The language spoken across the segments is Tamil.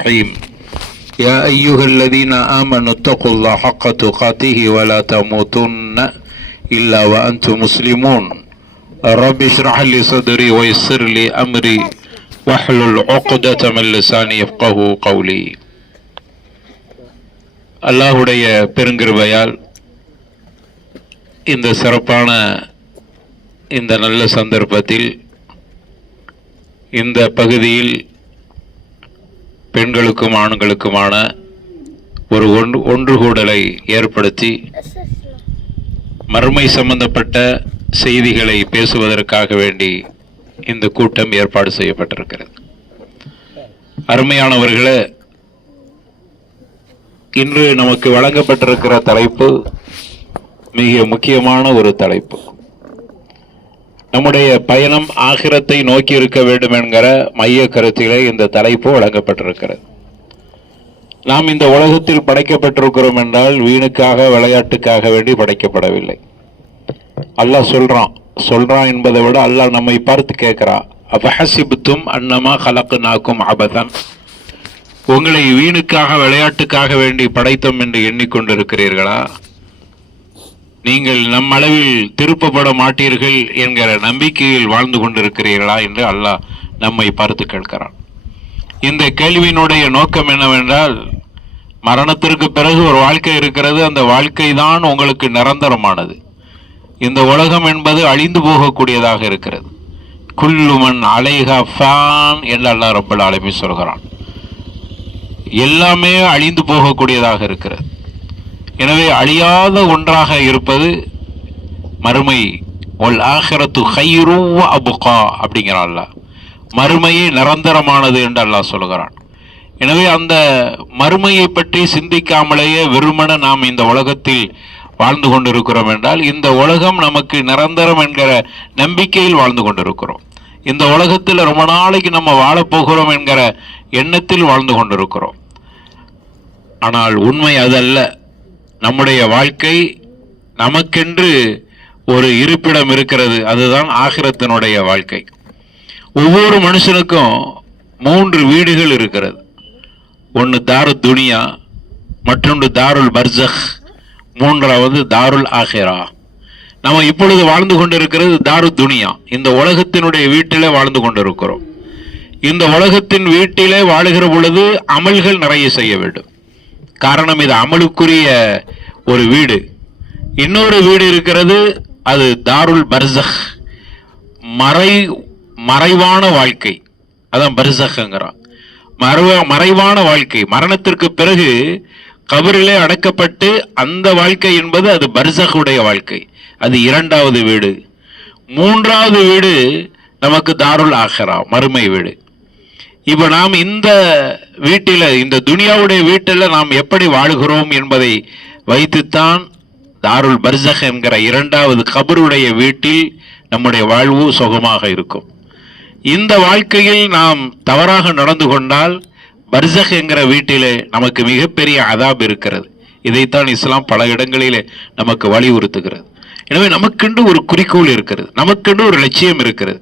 الرحيم يا أيها الذين آمنوا اتقوا الله حق تقاته ولا تموتن إلا وأنتم مسلمون رب اشرح لي صدري ويسر لي أمري واحلل عقدة من لساني يفقهوا قولي. அல்லாஹ்வுடைய பெருங்கிருபையால் இந்த சிறப்பான இந்த நல்ல சந்தர்ப்பத்தில் இந்த பகுதியில் பெண்களுக்கும் ஆண்களுக்குமான ஒரு ஒன்றுகூடலை ஏற்படுத்தி மறுமை சம்பந்தப்பட்ட செய்திகளை பேசுவதற்காக வேண்டி இந்த கூட்டம் ஏற்பாடு செய்யப்பட்டிருக்கிறது. அருமையானவர்களே, இன்று நமக்கு வழங்கப்பட்டிருக்கிற தலைப்பு மிக முக்கியமான ஒரு தலைப்பு. நம்முடைய பயணம் ஆகிரத்தை நோக்கி இருக்க வேண்டும் என்கிற மைய கருத்திலே இந்த தலைப்பு வழங்கப்பட்டிருக்கிறது. நாம் இந்த உலகத்தில் படைக்கப்பட்டிருக்கிறோம் என்றால் வீணுக்காக விளையாட்டுக்காக வேண்டி படைக்கப்படவில்லை. அல்லாஹ் சொல்றான் என்பதை விட அல்லாஹ் நம்மை பார்த்து கேட்கிறான், அஃபஹஸிப்தும் அன்னமா கலக்னாக்கும் அபதன், உங்களை வீணுக்காக விளையாட்டுக்காக வேண்டி படைத்தோம் என்று எண்ணிக்கொண்டிருக்கிறீர்களா? நீங்கள் நம் அளவில் திருப்பப்பட மாட்டீர்கள் என்கிற நம்பிக்கையில் வாழ்ந்து கொண்டிருக்கிறீர்களா என்று அல்லாஹ் நம்மை பார்த்து கேட்கிறான். இந்த கேள்வியினுடைய நோக்கம் என்னவென்றால், மரணத்திற்கு பிறகு ஒரு வாழ்க்கை இருக்கிறது. அந்த வாழ்க்கை தான் உங்களுக்கு நிரந்தரமானது. இந்த உலகம் என்பது அழிந்து போகக்கூடியதாக இருக்கிறது. குல்லுமன் அலைஹா ஃபான் என்று அல்லாஹ் ரப்பல் ஆலமீன் சொல்கிறான். எல்லாமே அழிந்து போகக்கூடியதாக இருக்கிறது. எனவே அழியாத ஒன்றாக இருப்பது மறுமை. ஒல் ஆஹிரத்து கைரு வ அப்கா அப்படிங்கிறான் அல்லாஹ். மறுமையே நிரந்தரமானது என்று அல்லாஹ் சொல்கிறான். எனவே அந்த மறுமையை பற்றி சிந்திக்காமலேயே வெறுமன நாம் இந்த உலகத்தில் வாழ்ந்து கொண்டிருக்கிறோம் என்றால், இந்த உலகம் நமக்கு நிரந்தரம் என்கிற நம்பிக்கையில் வாழ்ந்து கொண்டிருக்கிறோம். இந்த உலகத்தில் ரொம்ப நாளைக்கு நம்ம வாழப்போகிறோம் என்கிற எண்ணத்தில் வாழ்ந்து கொண்டிருக்கிறோம். ஆனால் உண்மை அதல்ல. நம்முடைய வாழ்க்கை, நமக்கென்று ஒரு இருப்பிடம் இருக்கிறது. அதுதான் ஆகிரத்தினுடைய வாழ்க்கை. ஒவ்வொரு மனுஷனுக்கும் 3 வீடுகள் இருக்கிறது. ஒன்று தாரு துனியா, மற்றொன்று தாருல் பர்சக், மூன்றாவது தாருல் ஆஹிரா. நம்ம இப்பொழுது வாழ்ந்து கொண்டிருக்கிறது தாரு துனியா. இந்த உலகத்தினுடைய வீட்டிலே வாழ்ந்து கொண்டிருக்கிறோம். இந்த உலகத்தின் வீட்டிலே வாழுகிற பொழுது அமல்கள் நிறைய செய்ய வேண்டும். காரணம், இது அமலுக்குரிய ஒரு வீடு. இன்னொரு வீடு இருக்கிறது, அது தாருல் பர்சக், மறைவான வாழ்க்கை. அதான் பர்சக்ங்கிறான், மறைவான வாழ்க்கை. மரணத்திற்கு பிறகு கபரிலே அடக்கப்பட்டு அந்த வாழ்க்கை என்பது அது பர்சக்குடைய வாழ்க்கை. அது 2வது வீடு. 3வது வீடு நமக்கு தாருல் ஆஹிரா, மறுமை வீடு. இப்ப நாம் இந்த வீட்டில, இந்த துனியாவுடைய வீட்டில் நாம் எப்படி வாழுகிறோம் என்பதை வைத்துத்தான் தாருல் பர்சக் என்கிற 2வது கபருடைய வீட்டில் நம்முடைய வாழ்வு சுகமாக இருக்கும். இந்த வாழ்க்கையில் நாம் தவறாக நடந்து கொண்டால் பர்சக் என்கிற வீட்டிலே நமக்கு மிகப்பெரிய அதாப் இருக்கிறது. இதைத்தான் இஸ்லாம் பல இடங்களிலே நமக்கு வலியுறுத்துகிறது. எனவே நமக்கென்று ஒரு குறிக்கோள் இருக்கிறது, நமக்கென்று ஒரு லட்சியம் இருக்கிறது.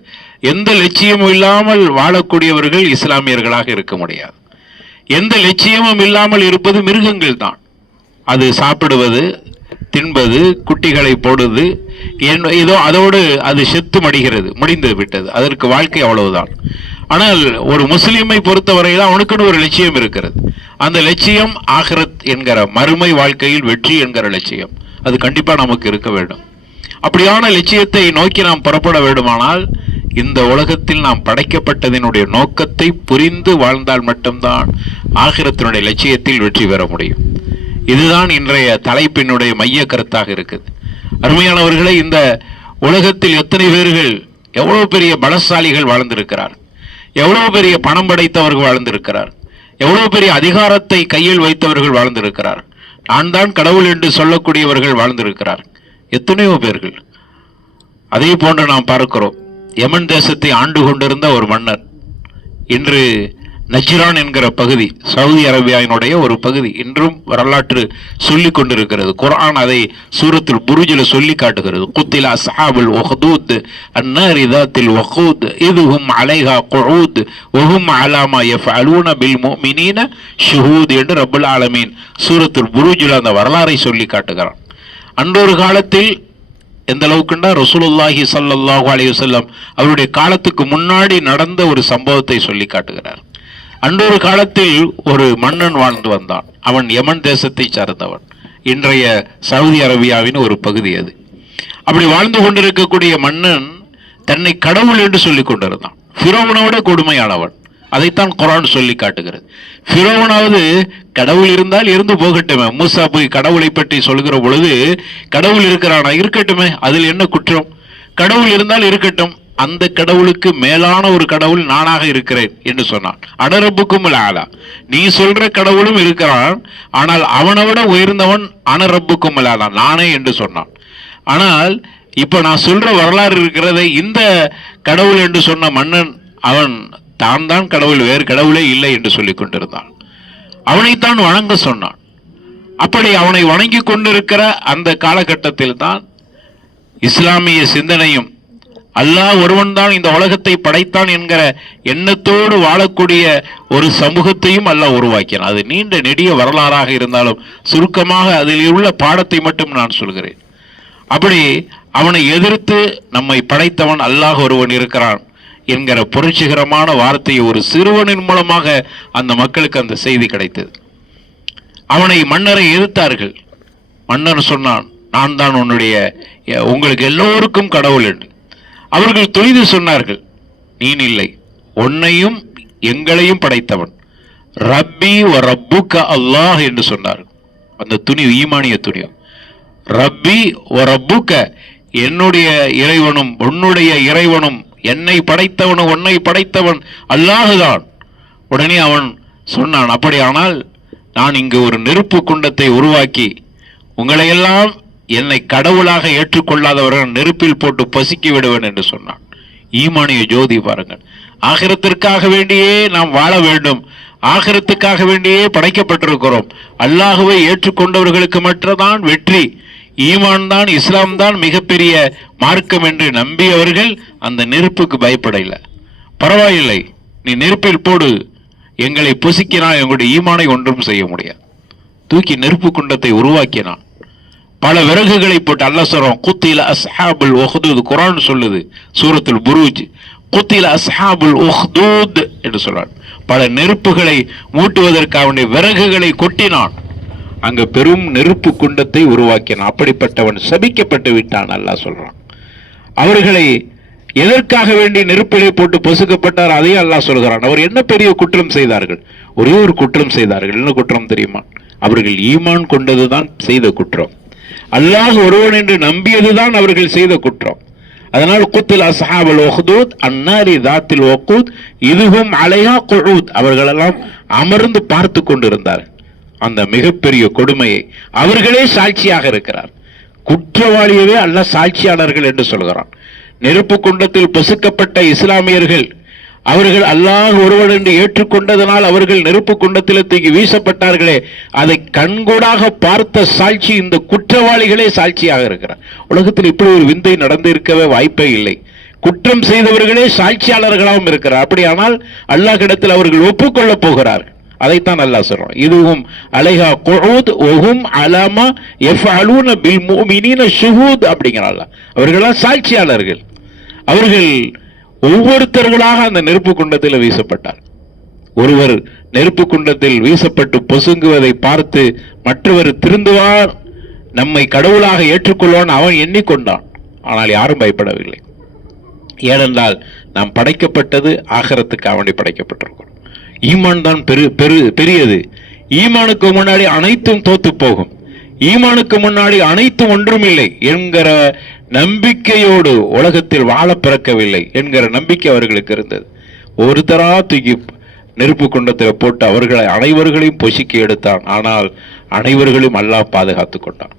எந்த லட்சியமும் இல்லாமல் வாழக்கூடியவர்கள் இஸ்லாமியர்களாக இருக்க முடியாது. எந்த லட்சியமும் இல்லாமல் இருப்பது மிருகங்கள் தான். அது சாப்பிடுவது, தின்பது, குட்டிகளை போடுவது, ஏதோ அதோடு அது செத்து மடிகிறது, முடிந்து விட்டது. அதற்கு வாழ்க்கை அவ்வளவுதான். ஆனால் ஒரு முஸ்லிமை பொறுத்தவரையில் அவனுக்குன்னு ஒரு லட்சியம் இருக்கிறது. அந்த லட்சியம் ஆகிரத் என்கிற மறுமை வாழ்க்கையில் வெற்றி என்கிற லட்சியம். அது கண்டிப்பா நமக்கு இருக்க வேண்டும். அப்படியான லட்சியத்தை நோக்கி நாம் புறப்பட வேண்டுமானால் இந்த உலகத்தில் நாம் படைக்கப்பட்டதனுடைய நோக்கத்தை புரிந்து வாழ்ந்தால் மட்டும்தான் ஆகிரத்தினுடைய லட்சியத்தில் வெற்றி பெற முடியும். இதுதான் இன்றைய தலைப்பினுடைய மைய கருத்தாக இருக்குது. அருமையானவர்களே, இந்த உலகத்தில் எத்தனை பேர்கள், எவ்வளவு பெரிய பலசாலிகள் வாழ்ந்திருக்கிறார், எவ்வளவு பெரிய பணம் படைத்தவர்கள் வாழ்ந்திருக்கிறார், எவ்வளவு பெரிய அதிகாரத்தை கையில் வைத்தவர்கள் வாழ்ந்திருக்கிறார், நான் தான் கடவுள் என்று சொல்லக்கூடியவர்கள் வாழ்ந்திருக்கிறார், எத்தனையோ பேர்கள். அதே போன்று நாம் பார்க்கிறோம், யமன் தேசத்தை ஆண்டு கொண்டிருந்த ஒரு மன்னர் இன்று நஜ்ரான் என்கிற பகுதி சவுதி அரேபியாவினுடைய ஒரு பகுதி இன்றும் வரலாற்று சொல்லி கொண்டிருக்கிறது. குர்ஆன் அதை சூரத்துல் புருஜில் சொல்லி காட்டுகிறது. குத்தில அஸ்ஹாபுல் உஹ்தூத் அன்னாரி தாத்தில் வகூத் இதுஹும் அலைஹா குஊத் வஹும் அலா மா யஃஅலூன பில் முஃமினீன ஷுஹூத் என்று ரப்பல் ஆலமீன் சூரத்துல் புருஜில் அந்த வரலாறை சொல்லி காட்டுகிறான். அன்றொரு காலத்தில் எந்த அளவுக்குண்டா ரசூலுல்லாஹி ஸல்லல்லாஹு அலைஹி வஸல்லம் அவருடைய காலத்துக்கு முன்னாடி நடந்த ஒரு சம்பவத்தை சொல்லி காட்டுகிறார். அன்றொரு காலத்தில் ஒரு மன்னன் வாழ்ந்து வந்தான். அவன் யமன் தேசத்தை சார்ந்தவன். இன்றைய சவுதி அரேபியாவின் ஒரு பகுதி அது. அப்படி வாழ்ந்து கொண்டிருக்கக்கூடிய மன்னன் தன்னை கடவுள் என்று சொல்லிக் கொண்டிருந்தான். ஃபிரௌனோட கொடுமையானவன். அதைத்தான் குர்ஆன் சொல்லி காட்டுகிறது. ஃபிரௌனாவது கடவுள் இருந்தால் இருந்து போகட்டுமே. மூசா போய் கடவுளை பற்றி சொல்கிற பொழுது கடவுள் இருக்கிறானா, இருக்கட்டுமே, அதில் என்ன குற்றம்? கடவுள் இருந்தால் இருக்கட்டும், அந்த கடவுளுக்கு மேலான ஒரு கடவுள் நானாக இருக்கிறேன் என்று சொன்னான். அனரப்புக்கும் ஆலா, நீ சொல்ற கடவுளும் இருக்கிறான், ஆனால் அவனை விட உயர்ந்தவன் அனரப்புக்கும் ஆலா, நானே என்று சொன்னான். ஆனால் இப்ப நான் சொல்ற வரலாறு இருக்கிறதை இந்த கடவுள் என்று சொன்ன மன்னன் அவன் தான் கடவுள், வேறு கடவுளே இல்லை என்று சொல்லிக் கொண்டிருந்தான். அவனைத்தான் வணங்க சொன்னான். அப்படி அவனை வணங்கி கொண்டிருக்கிற அந்த காலகட்டத்தில் தான் இஸ்லாமிய சிந்தனையும் அல்லாஹ் ஒருவன் தான் இந்த உலகத்தை படைத்தான் என்கிற எண்ணத்தோடு வாழக்கூடிய ஒரு சமூகத்தையும் அல்லாஹ் உருவாக்கினான். அது நீண்ட நெடிய வரலாறாக இருந்தாலும் சுருக்கமாக அதில் உள்ள பாடத்தை மட்டும் நான் சொல்கிறேன். அப்படி அவனை எதிர்த்து நம்மை படைத்தவன் அல்லாஹ் ஒருவன் இருக்கிறான் என்கிற புரட்சிகரமான வார்த்தையை ஒரு சிறுவனின் மூலமாக அந்த மக்களுக்கு அந்த செய்தி கிடைத்தது. அவனை மன்னரை எதிர்த்தார்கள். மன்னர் சொன்னான், நான் தான் உங்களுக்கு எல்லோருக்கும் கடவுள் என்று. அவர்கள் துணிந்து சொன்னார்கள், நீ இல்லை, உன்னையும் எங்களையும் படைத்தவன் ரப்பி வ ரப்புக அல்லாஹ் என்று சொன்னார்கள். அந்த துணிவு ஈமானிய துணிவு. ரப்பி வ ரப்புக, என்னுடைய இறைவனும் உன்னுடைய இறைவனும், என்னை படைத்தவனும் உன்னை படைத்தவன் அல்லாஹுதான். உடனே அவன் சொன்னான், அப்படியானால் நான் இங்கு ஒரு நெருப்பு குண்டத்தை உருவாக்கி உங்களையெல்லாம் என்னை கடவுளாக ஏற்றுக்கொள்ளாதவர்கள் நெருப்பில் போட்டு பசிக்கி விடுவேன் என்று சொன்னான். ஈமானிய ஜோதி பாருங்கள். ஆகிரத்திற்காக வேண்டியே நாம் வாழ வேண்டும், ஆகிரத்துக்காக வேண்டியே படைக்கப்பட்டிருக்கிறோம். அல்லாஹுவை ஏற்றுக்கொண்டவர்களுக்கு மட்டும்தான் வெற்றி. ஈமான் தான், இஸ்லாம் தான் மிகப்பெரிய மார்க்கம் என்று நம்பியவர்கள் அந்த நெருப்புக்கு பயப்படல. பரவாயில்லை, நீ நெருப்பில் போடு, எங்களை பொசிக்கினால் எங்களுடைய ஈமானை ஒன்றும் செய்ய முடியாது. தூக்கி நெருப்பு குண்டத்தை உருவாக்கினான். பல விறகுகளை போட்டு அல்லாஹ் சொல்றான், குத்தில அஸ்ஹாபுல் உஹ்தூத். குர்ஆன் சொல்லுது சூரத்துல் புரூஜ், குத்தில அஸ்ஹாபுல் உஹ்தூத் என்று சொல்றான். பல நெருப்புகளை மூட்டுவதற்காக விறகுகளை கொட்டினான். அங்க பெரும் நெருப்பு குண்டத்தை உருவாக்கினான். அப்படிப்பட்டவன் சபிக்கப்பட்டு விட்டான் அல்லாஹ் சொல்றான். அவர்களை எதற்காக வேண்டி நெருப்பிலே போட்டு பொசுக்கப்பட்டார் அதையும் அல்லாஹ் சொல்கிறான். அவர் என்ன பெரிய குற்றம் செய்தார்கள்? ஒரே ஒரு குற்றம் செய்தார்கள். என்ன குற்றம் தெரியுமா? அவர்கள் ஈமான் கொண்டதுதான் செய்த குற்றம். அல்லாஹ் ஒருவன் என்று நம்பியதுதான் அவர்கள் செய்த குற்றம். அதனால் குத்தில் அஸ்ஹாபுல் உஹ்தூத் அன்னாரி தாத்தில் வகூத் இதுஹும் அலைஹா குஊத், அவர்களெல்லாம் அமர்ந்து பார்த்து கொண்டிருந்தார்கள் அந்த மிகப்பெரிய கொடுமையை. அவர்களே சாட்சியாக இருக்கிறார். குற்றவாளியவே அல்லாஹ் சாட்சியாளர்கள் என்று சொல்கிறான். நெருப்பு குண்டத்தில் பொசுக்கப்பட்ட இஸ்லாமியர்கள் அவர்கள் அல்லாஹ் ஒருவன் என்று ஏற்றுக்கொண்டதனால் அவர்கள் நெருப்பு குண்டத்தில் தூக்கி வீசப்பட்டார்களே, அதை கண்கூடாக பார்த்த சாட்சி இந்த குற்றவாளிகளே சாட்சியாக இருக்கிறார். உலகத்தில் இப்படி ஒரு விந்தை நடந்திருக்கவே வாய்ப்பே இல்லை. குற்றம் செய்தவர்களே சாட்சியாளர்களாகவும் இருக்கிறார். அப்படியானால் அல்லாஹ் இடத்தில் அவர்கள் ஒப்புக்கொள்ளப் போகிறார்கள். அதைத்தான் அல்லாஹ் சொல்றான், இதுவும் அலைஹா குஊத் வஹும் அலாமா யஃஅலூன பில் முஃமினீன ஷுஹூத் அப்படிங்கறாங்க. அவர்களாம் சாட்சியாளர்கள். அவர்கள் ஒவ்வொருத்தர்களாக அந்த நெருப்பு குண்டத்தில் வீசப்பட்டார். ஒருவர் நெருப்பு குண்டத்தில் வீசப்பட்டு பொசுங்குவதை பார்த்து மற்றவர் திருந்துவார், நம்மை கடவுளாக ஏற்றுக்கொள்வான் அவன் எண்ணிக்கொண்டான். ஆனால் யாரும் பயப்படவில்லை. ஏனென்றால் நாம் படைக்கப்பட்டது ஆகிரத்துக்கு அவனை படைக்கப்பட்டிருக்கிறோம். ஈமான் தான் பெரியது. ஈமானுக்கு முன்னாடி அனைத்தும் தோத்து போகும். ஈமானுக்கு முன்னாடி அனைத்தும் ஒன்றுமில்லை என்கிற நம்பிக்கையோடு உலகத்தில் வாழ பிறக்கவில்லை என்கிற நம்பிக்கை அவர்களுக்கு இருந்தது. ஒருத்தரா தூக்கி நெருப்பு குண்டத்தில் போட்டு அவர்களை அனைவர்களையும் பொசுக்கி எடுத்தான். ஆனால் அனைவர்களையும் அல்லாஹ் பாதுகாத்து கொண்டான்.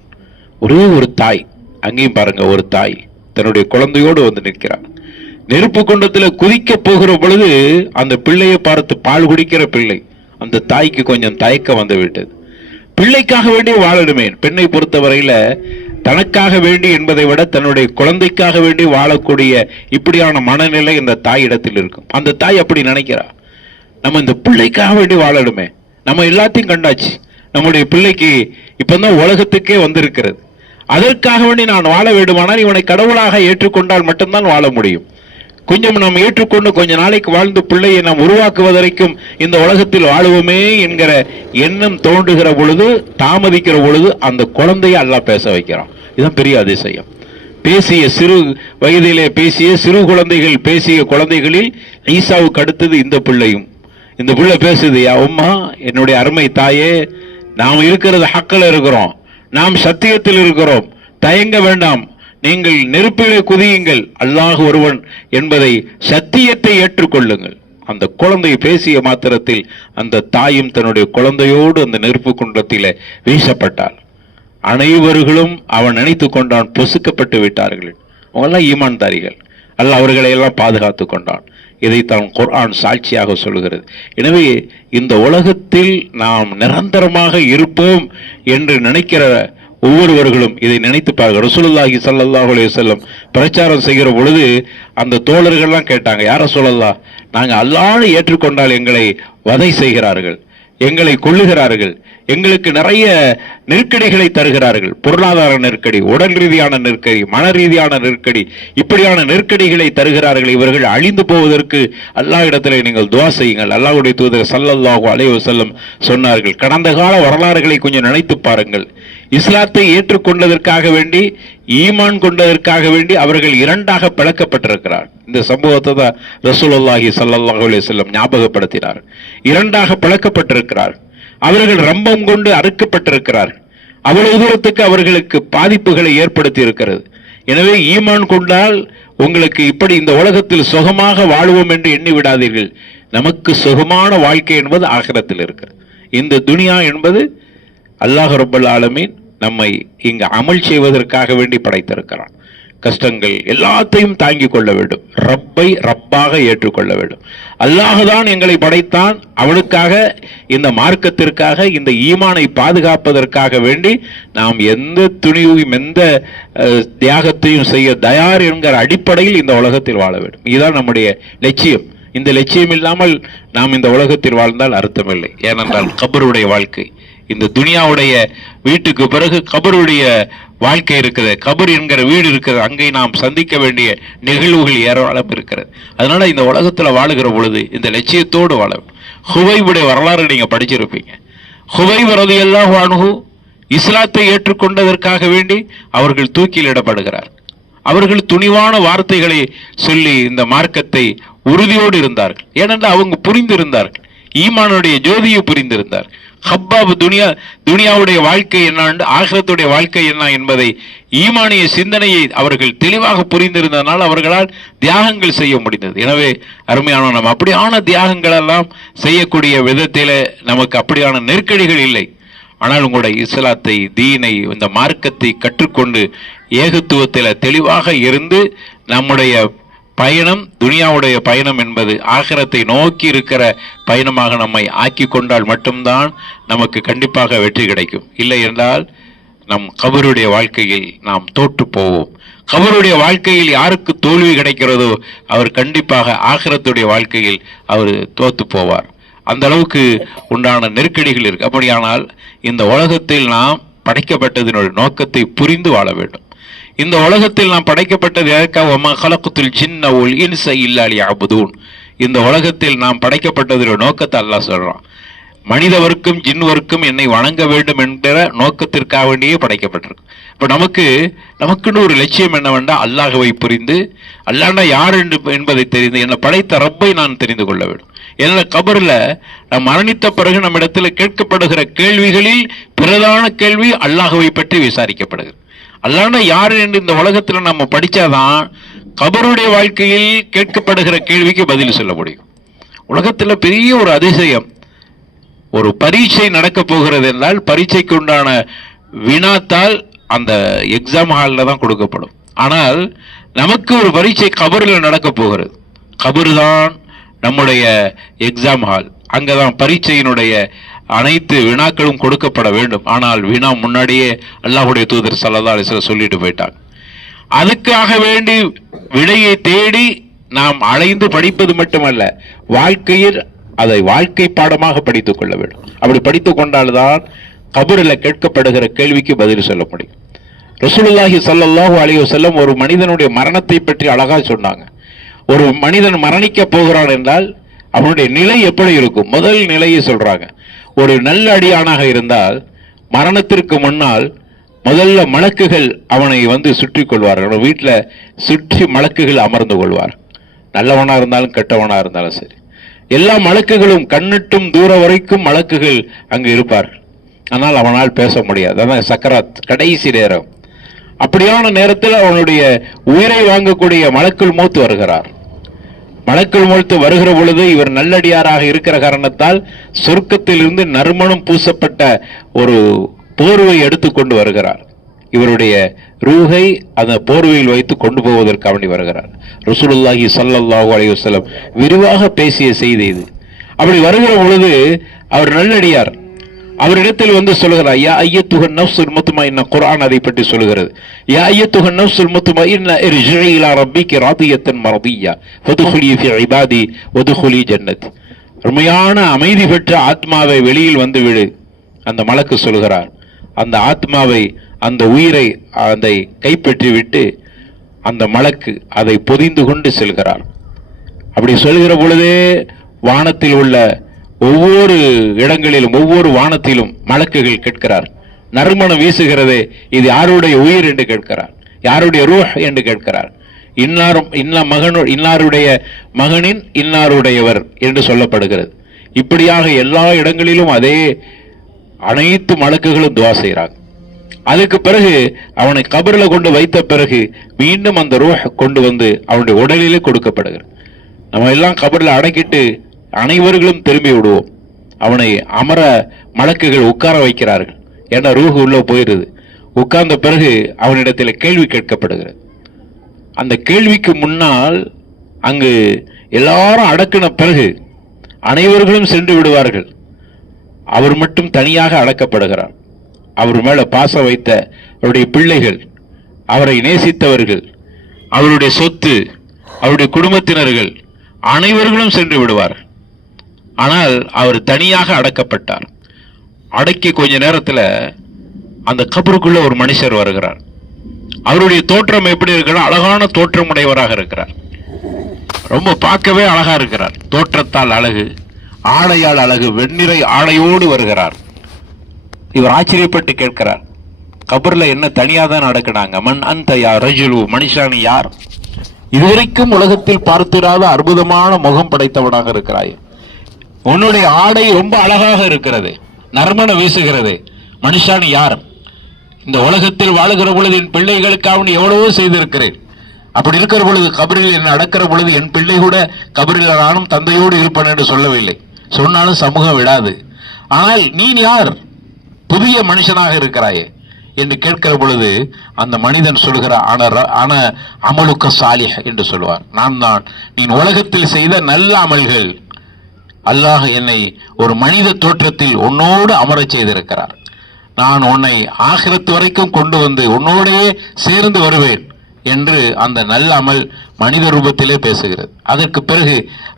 ஒரே ஒரு தாய், அங்கேயும் பாருங்க, ஒரு தாய் தன்னுடைய குழந்தையோடு வந்து நிற்கிறார். நெருப்பு குண்டத்தில் குதிக்க போகிற பொழுது அந்த பிள்ளையை பார்த்து பால் குடிக்கிற பிள்ளை, அந்த தாய்க்கு கொஞ்சம் தயக்கம் வந்து விட்டது. பிள்ளைக்காக வேண்டி வாழணுமே. பெண்ணை பொறுத்தவரையில தனக்காக வேண்டி என்பதை விட தன்னுடைய குழந்தைக்காக வேண்டி வாழக்கூடிய இப்படியான மனநிலை இந்த தாய் இடத்தில் இருக்கும். அந்த தாய் அப்படி நினைக்கிறா, நம்ம இந்த பிள்ளைக்காக வேண்டி வாழணுமே, நம்ம எல்லாத்தையும் கண்டாச்சு, நம்முடைய பிள்ளைக்கு இப்பதான் உலகத்துக்கே வந்திருக்கிறது, அதற்காக வேண்டி நான் வாழ வேண்டுமானால் இவனை கடவுளாக ஏற்றுக்கொண்டால் மட்டும்தான் வாழ முடியும். கொஞ்சம் நாம் ஏற்றுக்கொண்டு கொஞ்ச நாளைக்கு வாழ்ந்து பிள்ளையை நாம் உருவாக்குவதற்கும் இந்த உலகத்தில் வாழுவோமே என்கிற எண்ணம் தோன்றுகிற பொழுது, தாமதிக்கிற பொழுது அந்த குழந்தையை அல்லாஹ் பேச வைக்கிறான். இதுதான் பெரிய அதிசயம். பேசிய சிறு வயதிலே பேசிய சிறு குழந்தைகள், பேசிய குழந்தைகளில் ஈசாவுக்கு அடுத்தது இந்த பிள்ளையும். இந்த பிள்ளை பேசுது, யா உம்மா, என்னுடைய அருமை தாயே, நாம் இருக்கிறது ஹக்கில் இருக்கிறோம், நாம் சத்தியத்தில் இருக்கிறோம், தயங்க வேண்டாம், நீங்கள் நெருப்பிலே குதியுங்கள், அல்லாஹ் ஒருவன் என்பதை சத்தியத்தை ஏற்றுக்கொள்ளுங்கள். அந்த குழந்தை பேசிய மாத்திரத்தில் அந்த தாயும் தன்னுடைய குழந்தையோடு அந்த நெருப்பு குண்டத்திலே வீசப்பட்டாள். அனைவர்களும் அவன் நினைத்து கொண்டான் பொசுக்கப்பட்டு விட்டார்கள். அவங்கெல்லாம் ஈமான்தாரிகள். அல்லாஹ் அவர்களை எல்லாம் பாதுகாத்து கொண்டான். இதைத்தான் குர்ஆன் சாட்சியாக சொல்கிறது. எனவே இந்த உலகத்தில் நாம் நிரந்தரமாக இருப்போம் என்று நினைக்கிற ஒவ்வொருவர்களும் இதை நினைத்து பாருங்க. ரசூலுல்லாஹி ஸல்லல்லாஹு அலைஹி வஸல்லம் பிரச்சாரம் செய்கிற பொழுது அந்த தோழர்கள்லாம் கேட்டாங்க, யார சொல்லலாம், நாங்க அல்லாஹ்வை ஏற்றுக்கொண்டால் எங்களை வதை செய்கிறார்கள், எங்களை கொள்ளுகிறார்கள், எங்களுக்கு நிறைய நெருக்கடிகளை தருகிறார்கள், பொருளாதார நெருக்கடி, உடல் ரீதியான நெருக்கடி, மன ரீதியான நெருக்கடி, இப்படியான நெருக்கடிகளை தருகிறார்கள், இவர்கள் அழிந்து போவதற்கு அல்லாஹ் இடத்திலே நீங்கள் துஆ செய்யுங்கள். அல்லாஹ்வுடைய தூதர் ஸல்லல்லாஹு அலைஹி வஸல்லம் சொன்னார்கள், கடந்த கால வரலாறுகளை கொஞ்சம் நினைத்து பாருங்கள். இஸ்லாத்தை ஏற்றுக்கொண்டதற்காக வேண்டி, ஈமான் கொண்டதற்காக வேண்டி அவர்கள் இரண்டாக பிளக்கப்பட்டிருக்கிறார். இந்த சம்பவத்தை தான் ரசூலுல்லாஹி ஸல்லல்லாஹு அலைஹி வஸல்லம் ஞாபகப்படுத்தினார். இரண்டாக பிளக்கப்பட்டிருக்கிறார். அவர்கள் ரம்பம் கொண்டு அறுக்கப்பட்டிருக்கிறார். அவ்வளவு தூரத்துக்கு அவர்களுக்கு பாதிப்புகளை ஏற்படுத்தி இருக்கிறது. எனவே ஈமான் கொண்டால் உங்களுக்கு இப்படி இந்த உலகத்தில் சுகமாக வாழ்வோம் என்று எண்ணி விடாதீர்கள். நமக்கு சுகமான வாழ்க்கை என்பது ஆகிரத்தில் இருக்கிறது. இந்த துனியா என்பது அல்லாஹ் ரப்பல் ஆலமீன் நம்மை இங்கு அமல் செய்வதற்காக வேண்டி படைத்திருக்கிறான். கஷ்டங்கள் எல்லாத்தையும் தாங்கிக் கொள்ள வேண்டும். ரப்பை ரப்பாக ஏற்றுக்கொள்ள வேண்டும். அல்லாஹ் தான் எங்களை படைத்தான், அவனுக்காக, இந்த மார்க்கத்திற்காக, இந்த ஈமானை பாதுகாப்பதற்காக வேண்டி நாம் எந்த துணிவையும் எந்த தியாகத்தையும் செய்ய தயார் என்கிற அடிப்படையில் இந்த உலகத்தில் வாழ வேண்டும். இதுதான் நம்முடைய லட்சியம். இந்த லட்சியம் இல்லாமல் நாம் இந்த உலகத்தில் வாழ்ந்தால் அர்த்தமில்லை. ஏனென்றால் கபருடைய வாழ்க்கை, இந்த துனியாவுடைய வீட்டுக்கு பிறகு கபருடைய வாழ்க்கை இருக்கிறது. கபர் என்கிற வீடு இருக்கிறது. அங்கே நாம் சந்திக்க வேண்டிய நிகழ்வுகள் ஏராளம் இருக்கிறது. அதனால இந்த உலகத்தில் வாழுகிற பொழுது இந்த லட்சியத்தோடு வாழ. ஹுவைபுடைய வரலாறு நீங்க படிச்சிருப்பீங்க. ஹுவைப் ரலியல்லாஹு அன்ஹு இஸ்லாத்தை ஏற்றுக்கொண்டதற்காக வேண்டி அவர்கள் தூக்கிலிடப்படுகிறார். அவர்கள் துணிவான வார்த்தைகளை சொல்லி இந்த மார்க்கத்தை உறுதியோடு இருந்தார்கள். ஏனென்றால் அவங்க புரிந்திருந்தார்கள், ஈமானுடைய ஜோதியை புரிந்திருந்தார். ஹப்பாப் துனியாவுடைய வாழ்க்கை என்ன, ஆகிரத்துடைய வாழ்க்கை என்ன என்பதை, ஈமானிய சிந்தனையை அவர்கள் தெளிவாக புரிந்திருந்ததனால் அவர்களால் தியாகங்கள் செய்ய முடிந்தது. எனவே அருமையான நம்ம அப்படியான தியாகங்கள் எல்லாம் செய்யக்கூடிய விதத்தில் நமக்கு அப்படியான நெருக்கடிகள் இல்லை. ஆனால் உங்களுடைய இஸ்லாத்தை, தீனை, இந்த மார்க்கத்தை கற்றுக்கொண்டு ஏகத்துவத்தில் தெளிவாக இருந்து நம்முடைய பயணம், துனியாவுடைய பயணம் என்பது ஆகிரத்தை நோக்கி இருக்கிற பயணமாக நம்மை ஆக்கி கொண்டால் மட்டும்தான் நமக்கு கண்டிப்பாக வெற்றி கிடைக்கும். இல்லை என்றால் நம் கபருடைய வாழ்க்கையில் நாம் தோற்று போவோம். கபருடைய வாழ்க்கையில் யாருக்கு தோல்வி கிடைக்கிறதோ அவர் கண்டிப்பாக ஆகிரத்துடைய வாழ்க்கையில் அவர் தோத்து போவார். அந்த அளவுக்கு உண்டான நெருக்கடிகள் இருக்கு. அப்படியானால் இந்த உலகத்தில் நாம் படைக்கப்பட்டதனுடைய நோக்கத்தை புரிந்து வாழ வேண்டும். இந்த உலகத்தில் நாம் படைக்கப்பட்டது எதற்காக? இந்த உலகத்தில் நாம் படைக்கப்பட்டதனுடைய நோக்கத்தை அல்லாஹ் சொல்றான். மனிதவர்க்கும் ஜின்வர்க்கும் என்னை வணங்க வேண்டும் என்கிற நோக்கத்திற்காக வேண்டியே படைக்கப்பட்டிருக்கு. இப்ப நமக்குன்னு ஒரு லட்சியம் என்னவென்றால் அல்லாஹ்வை புரிந்து, அல்லாஹ்னா யார் என்பதை தெரிந்து, என்னை படைத்த ரப்பை நான் தெரிந்து கொள்ள வேண்டும். ஏன்னா கபர்ல நாம் மரணித்த பிறகு நம்ம இடத்துல கேட்கப்படுகிற கேள்விகளில் பிரதான கேள்வி அல்லாஹ்வை பற்றி விசாரிக்கப்படுகிறது. அல்லாஹ்னா யாரு என்று இந்த உலகத்துல நம்ம படிச்சாதான் கபருடைய வாழ்க்கையில் கேட்கப்படுகிற கேள்விக்கு பதில் சொல்ல முடியும். உலகத்துல பெரிய ஒரு அதிசயம், ஒரு பரீட்சை நடக்க போகிறது என்றால் பரீட்சைக்கு உண்டான வினாத்தால் அந்த எக்ஸாம் ஹாலில் தான் கொடுக்கப்படும். ஆனால் நமக்கு ஒரு பரீட்சை கபரில் நடக்க போகிறது. கபர் தான் நம்முடைய எக்ஸாம் ஹால். அங்கதான் பரீட்சையினுடைய அனைத்து வினாக்களும் கொடுக்கப்பட வேண்டும். ஆனால் வினா முன்னாடியே அல்லாஹ்வுடைய தூதர் ஸல்லல்லாஹு அலைஹி வஸல்லம் சொல்லிட்டு போயிட்டாங்க. அதுக்காக வேண்டி விடையை தேடி நாம் அலைந்து படிப்பது மட்டுமல்ல, வாழ்க்கையில் அதை வாழ்க்கை பாடமாக படித்துக் கொள்ள வேண்டும். அப்படி படித்துக் கொண்டால்தான் கபரில் கேட்கப்படுகிற கேள்விக்கு பதில் சொல்ல முடியும். ரசூலுல்லாஹி ஸல்லல்லாஹு அலைஹி வஸல்லம் ஒரு மனிதனுடைய மரணத்தை பற்றி அழகா சொன்னாங்க. ஒரு மனிதன் மரணிக்க போகிறான் என்றால் அவனுடைய நிலை எப்படி இருக்கும்? முதல் நிலையை சொல்றாங்க. ஒரு நல்ல அடியானாக இருந்தால் மரணத்திற்கு முன்னால் முதல்ல மலக்குகள் அவனை சுற்றி கொள்வார்கள். வீட்டில் சுற்றி மலக்குகள் அமர்ந்து கொள்வார். நல்லவனா இருந்தாலும் கெட்டவனா இருந்தாலும் சரி, எல்லா மலக்குகளும் கண்ணிட்டும் தூர வரைக்கும் மலக்குகள் அங்கு இருப்பார். ஆனால் அவனால் பேச முடியாது. அதான் சக்கராத், கடைசி நேரம். அப்படியான நேரத்தில் அவனுடைய உயிரை வாங்கக்கூடிய மலக்குள் மௌத் வருகிறார். மலக்குள் மௌத் வருகிற பொழுது இவர் நல்லடியாராக இருக்கிற காரணத்தால் சொர்க்கத்தில் இருந்து நறுமணம் பூசப்பட்ட ஒரு போர்வை எடுத்துக்கொண்டு வருகிறார். இவருடைய ரூஹை அந்த போர்வையில் வைத்து கொண்டு போவதற்கு அவனி வருகிறார். ரசூலுல்லாஹி ஸல்லல்லாஹு அலைஹி வஸல்லம் விரிவாக பேசிய செய்தி இது. அப்படி வருகிற பொழுது அவர் நல்லடியார். அவரிடத்தில் சொல்கிறார், யா அய்யத்துஹன் நஃப்ஸுல் முத்மஇன்னா. குர்ஆன் அதை பற்றி சொல்கிறது. யா அய்யத்துஹன் நஃப்ஸுல் முத்மஇன்னா இர்ஜிஇ இலா ரப்பிகி ராதியத்தன் மர்திய்யா ஃபதுகுலி ஃபீ இபாதி வதுகுலி ஜன்னத். உண்மையான அமைதி பெற்ற ஆத்மாவை வெளியில் வந்து விடு. அந்த மலக்கு சொல்கிறார். அந்த ஆத்மாவை, அந்த உயிரை அதை கைப்பற்றி விட்டு அந்த மலக்கு அதை பொதிந்து கொண்டு செல்கிறார். அப்படி சொல்கிற பொழுதே வானத்தில் உள்ள ஒவ்வொரு இடங்களிலும் ஒவ்வொரு வானத்திலும் மலக்குகள் கேட்கிறார். நறுமணம் வீசுகிறதே, இது யாருடைய உயிர் என்று கேட்கிறார், யாருடைய ரூஹ் என்று கேட்கிறார். இன்னாருடைய மகனின் இன்னாருடையவர் என்று சொல்லப்படுகிறது. இப்படியாக எல்லா இடங்களிலும் அதே அனைத்து மலக்குகளும் துவா செய்கிறாங்க. அதுக்கு பிறகு அவனை கபரில் கொண்டு வைத்த பிறகு மீண்டும் அந்த ரூஹ் கொண்டு அவனுடைய உடலிலே கொடுக்கப்படுகிறது. நம்ம எல்லாம் கபரில் அடக்கிட்டு அனைவர்களும் திரும்பி விடுவோம். அவனை அமர மலக்குகள் உட்கார வைக்கிறார்கள். ஏன்னா ரூஹ் உள்ள போயிருது. உட்கார்ந்த பிறகு அவனிடத்தில் கேள்வி கேட்கப்படுகிறது. அந்த கேள்விக்கு முன்னால் அங்கு எல்லாரும் அடக்கின பிறகு அனைவர்களும் சென்று விடுவார்கள். அவர் மட்டும் தனியாக அடக்கப்படுகிறார். அவர் மேல பாசம் வைத்த அவருடைய பிள்ளைகள், அவரை நேசித்தவர்கள், அவருடைய சொத்து, அவருடைய குடும்பத்தினர்கள் அனைவர்களும் சென்று விடுவார். ஆனால் அவர் தனியாக அடக்கப்பட்டார். அடக்கி கொஞ்ச நேரத்தில் அந்த கபருக்குள்ள ஒரு மனுஷர் வருகிறார். அவருடைய தோற்றம் எப்படி இருக்கிறார்? அழகான தோற்றம் உடையவராக இருக்கிறார். ரொம்ப பார்க்கவே அழகா இருக்கிறார். தோற்றத்தால் அழகு, ஆடையால் அழகு, வெண்ணிறை ஆடையோடு வருகிறார். இவர் ஆச்சரியப்பட்டு கேட்கிறார், கபர்ல என்ன தனியா தான் அடக்கினாங்க? மன் அந்த யா ரஜுலு, மனுஷானி யார்? இதுவரைக்கும் உலகத்தில் பார்த்திராத அற்புதமான முகம் படைத்தவனாக இருக்கிறாய். உன்னுடைய ஆடை ரொம்ப அழகாக இருக்கிறது, நறுமணம் வீசுகிறது. மனுஷானி யார்? இந்த உலகத்தில் வாழுகிற பொழுது என் பிள்ளைகளுக்காக எவ்வளவோ செய்திருக்கிறேன். அப்படி இருக்கிற பொழுது கபரில் என்ன அடக்கிற பொழுது என் பிள்ளை கூட கபரில் நானும் தந்தையோடு இருப்பேன் என்று சொல்லவில்லை. சொன்னாலும் சமூகம் விடாது. ஆனால் நீ யார்? புதிய மனுஷனாக இருக்கிறாயே என்று கேட்கிற பொழுது அந்த மனிதன் சொல்கிறார், ஆன அமலுக்க சாலிஹ் என்று சொல்வார். நான் தான் நீ உலகத்தில் செய்த நல்ல அமல்கள். அல்லாஹ் என்னை ஒரு மனித தோற்றத்தில் உன்னோடு அமரச் செய்திருக்கிறார். நான் உன்னை ஆகிரத்து வரைக்கும் கொண்டு உன்னோடையே சேர்ந்து வருவேன் என்று அந்த நல்ல அமல் மனித ரூபத்திலே பேசுகிறது. அதற்கு பிறகு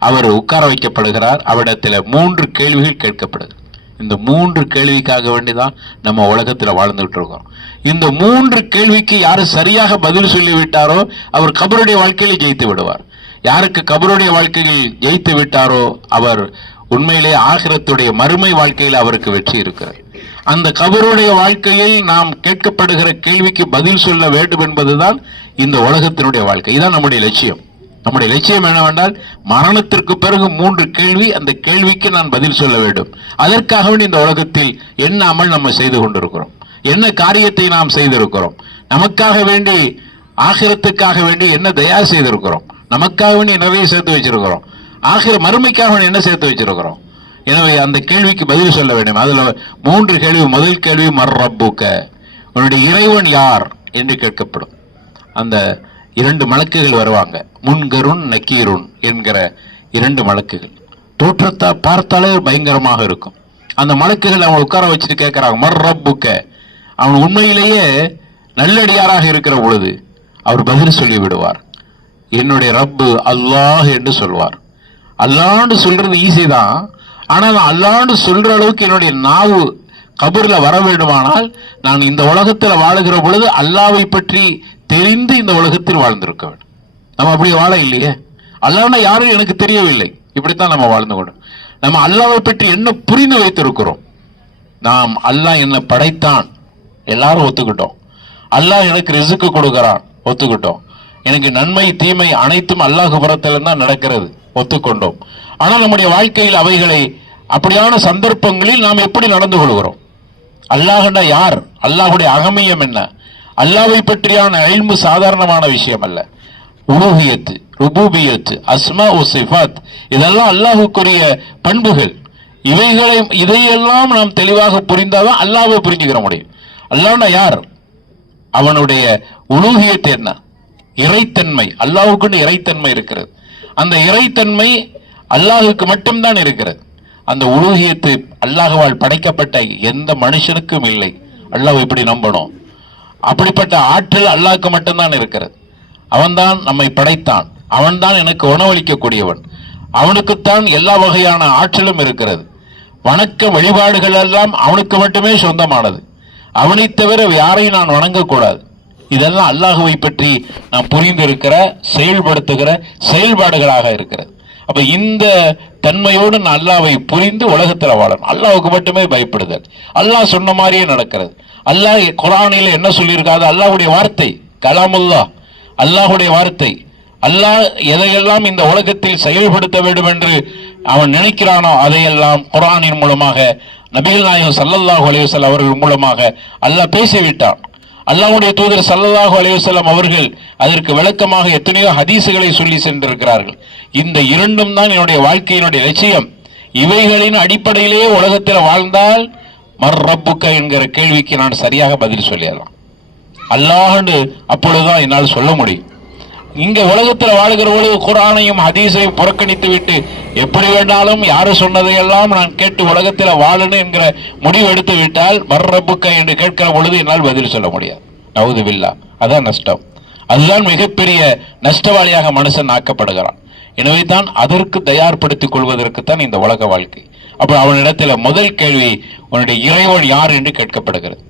அவர் உட்கார வைக்கப்படுகிறார். அவரிடத்தில் 3 கேள்விகள் கேட்கப்படுகிறது. இந்த 3 கேள்விக்காக வேண்டிதான் நம்ம உலகத்தில் வாழ்ந்துகிட்டு இருக்கோம். இந்த 3 கேள்விக்கு யாரு சரியாக பதில் சொல்லிவிட்டாரோ அவர் கபருடைய வாழ்க்கையில ஜெயித்து விடுவார். யாருக்கு கபருடைய வாழ்க்கையில் ஜெயித்து விட்டாரோ அவர் உண்மையிலே ஆகிரத்துடைய மறுமை வாழ்க்கையில் அவருக்கு வெற்றி இருக்கிறது. அந்த கபருடைய வாழ்க்கையில் நாம் கேட்கப்படுகிற கேள்விக்கு பதில் சொல்ல வேண்டும் என்பதுதான் இந்த உலகத்தினுடைய வாழ்க்கை. இதுதான் நம்முடைய லட்சியம். நம்முடைய லட்சியம் என்னவென்றால் மரணத்திற்கு பிறகு 3 கேள்வி, அந்த கேள்விக்கு நான் பதில் சொல்ல வேண்டும். அதற்காக வேண்டி இந்த உலகத்தில் என்ன அமல் நம்ம செய்து கொண்டிருக்கிறோம், என்ன காரியத்தை நாம் செய்திருக்கிறோம், நமக்காக வேண்டி ஆகிரத்துக்காக வேண்டி என்ன தயார் செய்திருக்கிறோம், நமக்காக வேண்டி நிறைய சேர்த்து வச்சிருக்கிறோம், ஆகிற மறுமைக்காக வேண்டி என்ன சேர்த்து வச்சிருக்கிறோம். எனவே அந்த கேள்விக்கு பதில் சொல்ல வேண்டும். அதுல 3 கேள்வி. முதல் கேள்வி மர் ரப்புக்க, உன்னுடைய இறைவன் யார் என்று கேட்கப்படும். அந்த 2 மலக்குகள் வருவாங்க, முன்கருண் நக்கீருன் என்கிற 2 மலக்குகள். தோற்றத்தை பார்த்தாலே பயங்கரமாக இருக்கும். அந்த மலக்குகள் அவன் உட்கார வச்சுட்டு கேட்கிறாங்க, மர் ரப்புக்க. அவன் உண்மையிலேயே நல்லடியாராக இருக்கிற பொழுது அவர் பதில் சொல்லி விடுவார், என்னுடைய ரப்பு அல்லாஹ் என்று சொல்வார். அல்லான்னு சொல்றது ஈஸி தான், ஆனால் அல்லான்னு சொல்ற அளவுக்கு என்னுடைய நாவு கபூர்ல வர வேண்டுமானால் நான் இந்த உலகத்தில் வாழுகிற பொழுது அல்லாவை பற்றி தெரிந்து இந்த உலகத்தில் வாழ்ந்திருக்க வேண்டும். நம்ம அப்படி வாழ இல்லையே. அல்லாஹ்னா யாரும் எனக்கு தெரியவில்லை, இப்படித்தான் நம்ம வாழ்ந்து கொண்டு நம்ம அல்லாவை பற்றி என்ன புரிந்து வைத்திருக்கிறோம். நாம் அல்லாஹ் என்ன படைத்தான், எல்லாரும் ஒத்துக்கிட்டோம். அல்லாஹ் எனக்கு ரிஸ்க் கொடுக்கிறான், ஒத்துக்கிட்டோம். எனக்கு நன்மை தீமை அனைத்தும் அல்லாஹ் புறத்தில் தான் நடக்கிறது, ஒத்துக்கொண்டோம். ஆனால் நம்முடைய வாழ்க்கையில் அவைகளை அப்படியான சந்தர்ப்பங்களில் நாம் எப்படி நடந்து கொள்கிறோம்? அல்லாஹ்னா யார், அல்லாஹுடைய அகமியம் என்ன, அல்லாஹ்வை பற்றியான இல்மு சாதாரணமான விஷயம் அல்ல. உலூஹியத், ருபூபியத், அஸ்மா உ சிஃபாத், இதெல்லாம் அல்லாஹுக்குரிய பண்புகள். இதையெல்லாம் நாம் தெளிவாக புரிந்தாதான் அல்லாஹ்வை புரிஞ்சுக்கிற முடியும். அல்லாஹ்னா யார், அவனுடைய உலூஹியத் என்ன, இறைத்தன்மை. அல்லாஹுக்குன்னு இறைத்தன்மை இருக்கிறது. அந்த இறைத்தன்மை அல்லாஹுக்கு மட்டும்தான் இருக்கிறது. அந்த உலூஹியத்து அல்லாஹ்வால் படைக்கப்பட்ட எந்த மனுஷனுக்கும் இல்லை. அல்லாஹ் இப்படி நம்பணும். அப்படிப்பட்ட ஆற்றல் அல்லாஹ்க்கு மட்டும்தான் இருக்கிறது. அவன்தான் நம்மை படைத்தான், அவன்தான் எனக்கு உணவளிக்கக்கூடியவன், அவனுக்குத்தான் எல்லா வகையான ஆற்றலும் இருக்கிறது. வணக்க வழிபாடுகள் எல்லாம் அவனுக்கு மட்டுமே சொந்தமானது. அவனை தவிர யாரையும் நான் வணங்கக்கூடாது. இதெல்லாம் அல்லாஹுவை பற்றி நாம் புரிந்திருக்கிற செயல்படுத்துகிற செயல்பாடுகளாக இருக்கிறது. அப்ப இந்த தன்மையோடு நான் அல்லாஹ்வை புரிந்து உலகத்தில் வாழணும். அல்லாஹ்வுக்கு மட்டுமே பயப்படுதல், அல்லாஹ் சொன்ன மாதிரியே நடக்கிறது. அல்லாஹ் குர்ஆனில என்ன சொல்லியிருக்காது, அல்லாஹ்வுடைய வார்த்தை, கலாமுல்லாஹ், அல்லாஹ்வுடைய வார்த்தை. அல்லாஹ் எதையெல்லாம் இந்த உலகத்தில் செயல்படுத்த வேண்டும் என்று அவன் நினைக்கிறானோ அதையெல்லாம் குர்ஆனின் மூலமாக நபிகள் நாயகம் ஸல்லல்லாஹு அலைஹி வஸல்லம் அவர்கள் மூலமாக அல்லாஹ் பேசிவிட்டான். அல்லாஹ்வுடைய தூதர் ஸல்லல்லாஹு அலைஹி வஸல்லம் அவர்கள் அதற்கு விளக்கமாக எத்தனையோ ஹதீசுகளை சொல்லி சென்றிருக்கிறார்கள். இந்த இரண்டும் தான் என்னுடைய வாழ்க்கையினுடைய லட்சியம். இவைகளின் அடிப்படையிலேயே உலகத்தில் வாழ்ந்தால் மர் ரப்புக்க என்கிற கேள்விக்கு நான் சரியாக பதில் சொல்லிடலாம். அல்லாஹ்னு அப்பொழுதுதான் என்னால் சொல்ல முடியும். இங்க உலகத்தில் வாழுகிற பொழுது குர்ஆனையும் ஹதீஸையும் புறக்கணித்து விட்டு எப்படி வேண்டாலும் யாரு சொன்னதையெல்லாம் நான் கேட்டு உலகத்தில் வாழணும் என்கிற முடிவு எடுத்து விட்டால் மர் ரப்புக்க என்று கேட்கிற பொழுது என்னால் பதில் சொல்ல முடியாது. நவுது பில்லாஹ். அதான் நஷ்டம். அதுதான் மிகப்பெரிய நஷ்டவாளியாக மனுஷன் ஆக்கப்படுகிறான். எனவே தான் அதற்கு தயார்படுத்திக் கொள்வதற்குத்தான் இந்த உலக வாழ்க்கை. அப்ப அவனிடத்தில் முதல் கேள்வி, உன்னுடைய இறைவன் யார் என்று கேட்கப்படுகிறது.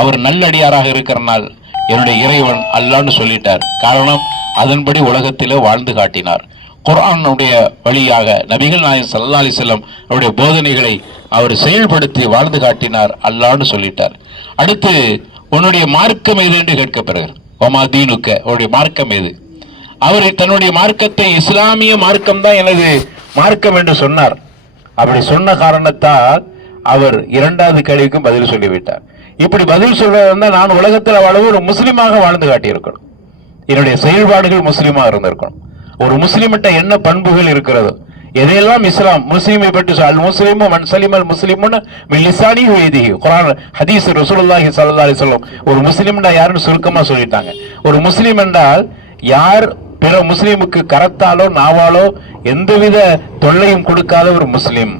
அவர் நல்லடியாராக இருக்கிறனால் என்னுடைய இறைவன் அல்லாஹ்னு சொல்லிட்டார். காரணம், அதன்படி உலகத்திலே வாழ்ந்து காட்டினார். குர்ஆனுடைய வழியாக நபிகள் நாயகம் ஸல்லல்லாஹு அலைஹி வஸல்லம் அவருடைய போதனைகளை அவர் செயல்படுத்தி வாழ்ந்து காட்டினார், அல்லாஹ்னு சொல்லிட்டார். அடுத்து, உன்னுடைய மார்க்கம் எது என்று கேட்கப்படுகிறது. ஒமா தீனுக்க, அவருடைய மார்க்கம் எது? அவர் தன்னுடைய மார்க்கத்தை இஸ்லாமிய மார்க்கம் தான் எனது மார்க்கம் என்று சொன்னார். அப்படி சொன்ன காரணத்தால் அவர் இரண்டாவது கேள்விக்கும் பதில் சொல்லிவிட்டார். இப்படி பதில் சொல்றதா நான் உலகத்தில் வாழவும் ஒரு முஸ்லீமாக வாழ்ந்து காட்டியிருக்கணும். என்னுடைய செயல்பாடுகள் முஸ்லீமாக இருந்திருக்கணும். ஒரு முஸ்லீம்கிட்ட என்ன பண்புகள் இருக்கிறதோ, எதையெல்லாம் இஸ்லாம் முஸ்லீமை பற்றி அல் முஸ்லிமு மன் சலிமல் முஸ்லிமுன்னு மின் லிசானிஹி வ யதிஹி, குர்ஆன் ஹதீஸ் ரசூலுல்லாஹி ஸல்லல்லாஹு அலைஹி வஸல்லம். ஒரு முஸ்லிம்னா யாருன்னு சுருக்கமா சொல்லிட்டாங்க. ஒரு முஸ்லீம் என்றால் யார் பிற முஸ்லீமுக்கு கரத்தாலோ நாவாலோ எந்தவித தொல்லையும் கொடுக்காத ஒரு முஸ்லீம்.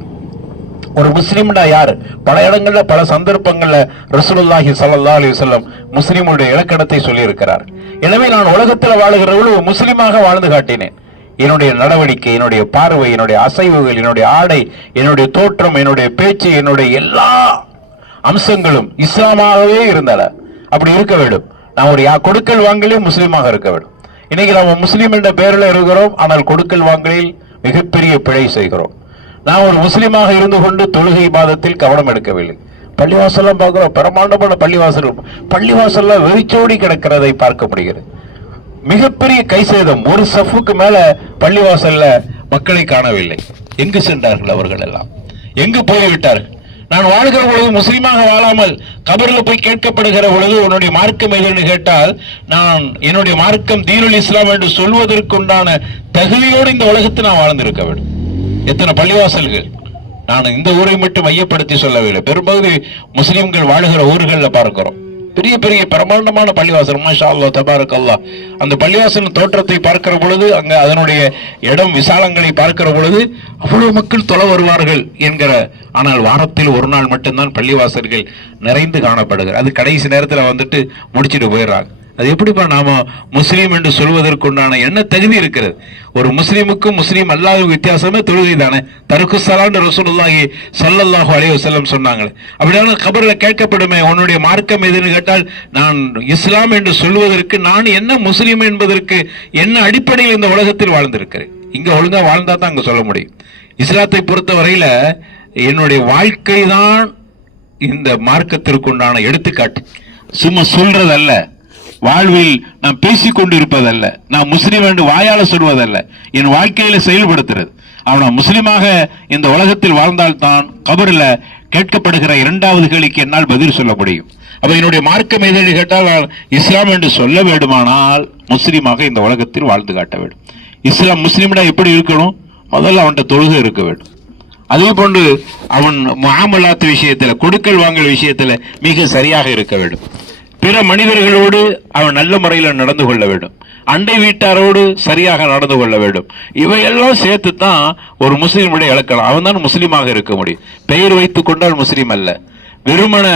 ஒரு முஸ்லீம்னா யார்? பல இடங்கள்ல பல சந்தர்ப்பங்கள்ல ரசூலுல்லாஹி ஸல்லல்லாஹு அலைஹி வஸல்லம் முஸ்லிமுடைய இலக்கணத்தை சொல்லி இருக்கிறார். எனவே நான் உலகத்தில் வாழுகிறவர்கள் ஒரு முஸ்லீமாக வாழ்ந்து காட்டினேன். என்னுடைய நடவடிக்கை, என்னுடைய பார்வை, என்னுடைய அசைவுகள், என்னுடைய ஆடை, என்னுடைய தோற்றம், என்னுடைய பேச்சு, என்னுடைய எல்லா அம்சங்களும் இஸ்லாமாகவே இருந்தன. அப்படி இருக்க வேண்டும். நான் ஒரு கொடுக்கல் வாங்கலில் முஸ்லீமாக இருக்க வேண்டும். இன்னைக்கு நாம் முஸ்லீம் என்ற பெயரில் இருக்கிறோம், ஆனால் கொடுக்கல் வாங்கலில் மிகப்பெரிய பிழை செய்கிறோம். நான் ஒரு முஸ்லீமாக இருந்து கொண்டு தொழுகை மாதத்தில் கவனம் எடுக்கவில்லை. பள்ளிவாசல்லாம் பார்க்கிறோம், பிரமாண்டமான பள்ளிவாசல், பள்ளிவாசல்லாம் வெறிச்சோடி கிடக்கிறதை பார்க்க முடிகிறது. மிகப்பெரிய கை சேதம். ஒரு சஃபுக்கு மேல பள்ளிவாசல்ல மக்களை காணவில்லை. எங்கு சென்றார்கள் அவர்கள் எல்லாம்? எங்கு போய்விட்டார்கள்? நான் வாழ்கிற பொழுது முஸ்லீமாக வாழாமல் கபரில் போய் கேட்கப்படுகிற பொழுது உன்னுடைய மார்க்கம் எதுன்னு கேட்டால், நான் என்னுடைய மார்க்கம் தீனுல் இஸ்லாம் என்று சொல்வதற்குண்டான தகுதியோடு இந்த உலகத்தில் நான் வாழ்ந்திருக்க வேண்டும். எத்தனை பள்ளிவாசல்கள்! நான் இந்த ஊரை மட்டும் மையப்படுத்தி சொல்லவில்லை, பெரும்பகுதி முஸ்லிம்கள் வாழுகிற ஊர்களில் பார்க்கிறோம். பெரிய பெரிய பிரமாண்டமான பள்ளிவாசல், மாஷா அல்லாஹ் தபாரக் அல்லாஹ். அந்த பள்ளிவாசல் தோற்றத்தை பார்க்கிற பொழுது, அங்க அதனுடைய இடம் விசாலங்களை பார்க்கிற பொழுது அவ்வளவு மக்கள் தொலை வருவார்கள் என்கிற. ஆனால் வாரத்தில் ஒரு நாள் மட்டும்தான் பள்ளிவாசல்கள் நிறைந்து காணப்படுகிறது. அது கடைசி நேரத்தில் வந்துட்டு முடிச்சுட்டு போயிடுறாங்க. அது எப்படிப்பா நாம முஸ்லீம் என்று சொல்வதற்குண்டான என்ன தகுதி இருக்கிறது? ஒரு முஸ்லீமுக்கும் முஸ்லீம் அல்லாத வித்தியாசமே தொழுகை தானே. தருக்கு ஸலான்னு ரசூலுல்லாஹி ஸல்லல்லாஹு அலைஹி வஸல்லம் சொன்னாங்களே. அப்படியான கபர்ல கேட்கப்படுமே, உன்னுடைய மார்க்கம் எதுன்னு கேட்டால், நான் இஸ்லாம் என்று சொல்வதற்கு நான் என்ன முஸ்லீம் என்பதற்கு என்ன அடிப்படையில் இந்த உலகத்தில் வாழ்ந்திருக்கிறேன். இங்க ஒழுங்கா வாழ்ந்தா தான் அங்க சொல்ல முடியும். இஸ்லாத்தை பொறுத்த வரையில என்னுடைய வாழ்க்கை தான் இந்த மார்க்கத்திற்குண்டான எடுத்துக்காட்டு. சும்மா சொல்றதல்ல, வாழ்வில் நான் பேசிக்கொண்டு இருப்பதல்ல, நான் முஸ்லீம் என்று வாயால சொல்வதல்ல, என் வாழ்க்கையில செயல்படுத்துறது. அவனை முஸ்லீமாக இந்த உலகத்தில் வாழ்ந்தால்தான் கபரில் கேட்கப்படுகிற இரண்டாவது கேள்விக்கு என்னால் பதில் சொல்ல முடியும். அப்ப என்னுடைய மார்க்கம் எது கேட்டால், நான் இஸ்லாம் என்று சொல்ல வேண்டுமானால் முஸ்லீமாக இந்த உலகத்தில் வாழ்ந்து காட்ட வேண்டும். இஸ்லாம் முஸ்லீம்டா எப்படி இருக்கணும்? முதல்ல அவன்கிட்ட தொழுகை இருக்க வேண்டும். அதே போன்று அவன் முஆமலாத் விஷயத்தில், கொடுக்கல் வாங்கல் விஷயத்தில் மிக சரியாக இருக்க வேண்டும். பிற மனிதர்களோடு அவன் நல்ல முறையில் நடந்து கொள்ள வேண்டும். அண்டை வீட்டாரோடு சரியாக நடந்து கொள்ள வேண்டும். இவையெல்லாம் சேர்த்து தான் ஒரு முஸ்லீமுடைய இலக்கணம். அவன் தான் முஸ்லீமாக இருக்க முடியும். பெயர் வைத்துக் கொண்டால் முஸ்லீம் அல்ல. வெறுமன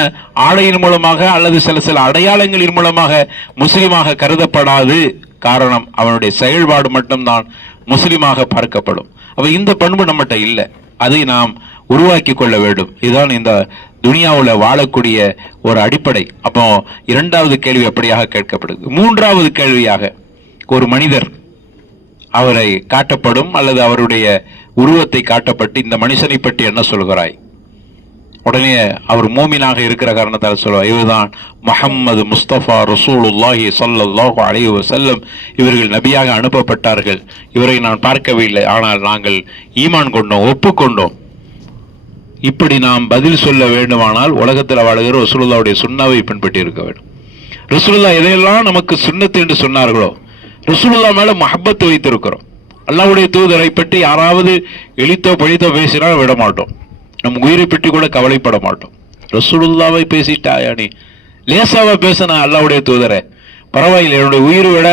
ஆடையின் மூலமாக அல்லது சில சில அடையாளங்களின் மூலமாக முஸ்லீமாக கருதப்படாது. காரணம், அவனுடைய செயல்பாடு மட்டும்தான் முஸ்லீமாக பார்க்கப்படும். அப்ப இந்த பண்பு நம்மகிட்ட இல்லை. அதை நாம் உருவாக்கி கொள்ள வேண்டும். இதுதான் இந்த துனியாவுல வாழக்கூடிய ஒரு அடிப்படை. அப்போ இரண்டாவது கேள்வி அப்படியாக கேட்கப்படுது. மூன்றாவது கேள்வியாக, ஒரு மனிதர் அவரை காட்டப்படும் அல்லது அவருடைய உருவத்தை காட்டப்பட்டு, இந்த மனுஷனை பற்றி என்ன சொல்கிறாய்? உடனே அவர் மூமினாக இருக்கிற காரணத்தால் சொல்வார், இவர்தான் முஹம்மது முஸ்தபா ரசூலுல்லாஹி ஸல்லல்லாஹு அலைஹி வஸல்லம், இவர்கள் நபியாக அனுப்பப்பட்டார்கள். இவரை நான் பார்க்கவில்லை, ஆனால் நாங்கள் ஈமான் கொண்டோம், ஒப்புக்கொண்டோம். இப்படி நாம் பதில் சொல்ல வேண்டுமானால் உலகத்தில் வாழுகிற ரசூலுல்லாஹ்வுடைய சுன்னாவை பின்பற்றி இருக்க வேண்டும். ரசூலுல்லாஹ் எதையெல்லாம் நமக்கு சுன்னத்து என்று சொன்னார்களோ, ரசூலுல்லாஹ் மேல மஹப்பத் வைத்திருக்கிறோம். அல்லாஹ்வுடைய தூதரை பற்றி யாராவது எளித்தோ பழித்தோ பேசினால் விட மாட்டோம். நம் உயிரை பற்றி கூட கவலைப்பட மாட்டோம். ரசூலுல்லாவை பேசிட்டாயா நீ, லேசாவா பேசினா அல்லாஹ்வுடைய தூதரை, பரவாயில்லை, என்னுடைய உயிரை விட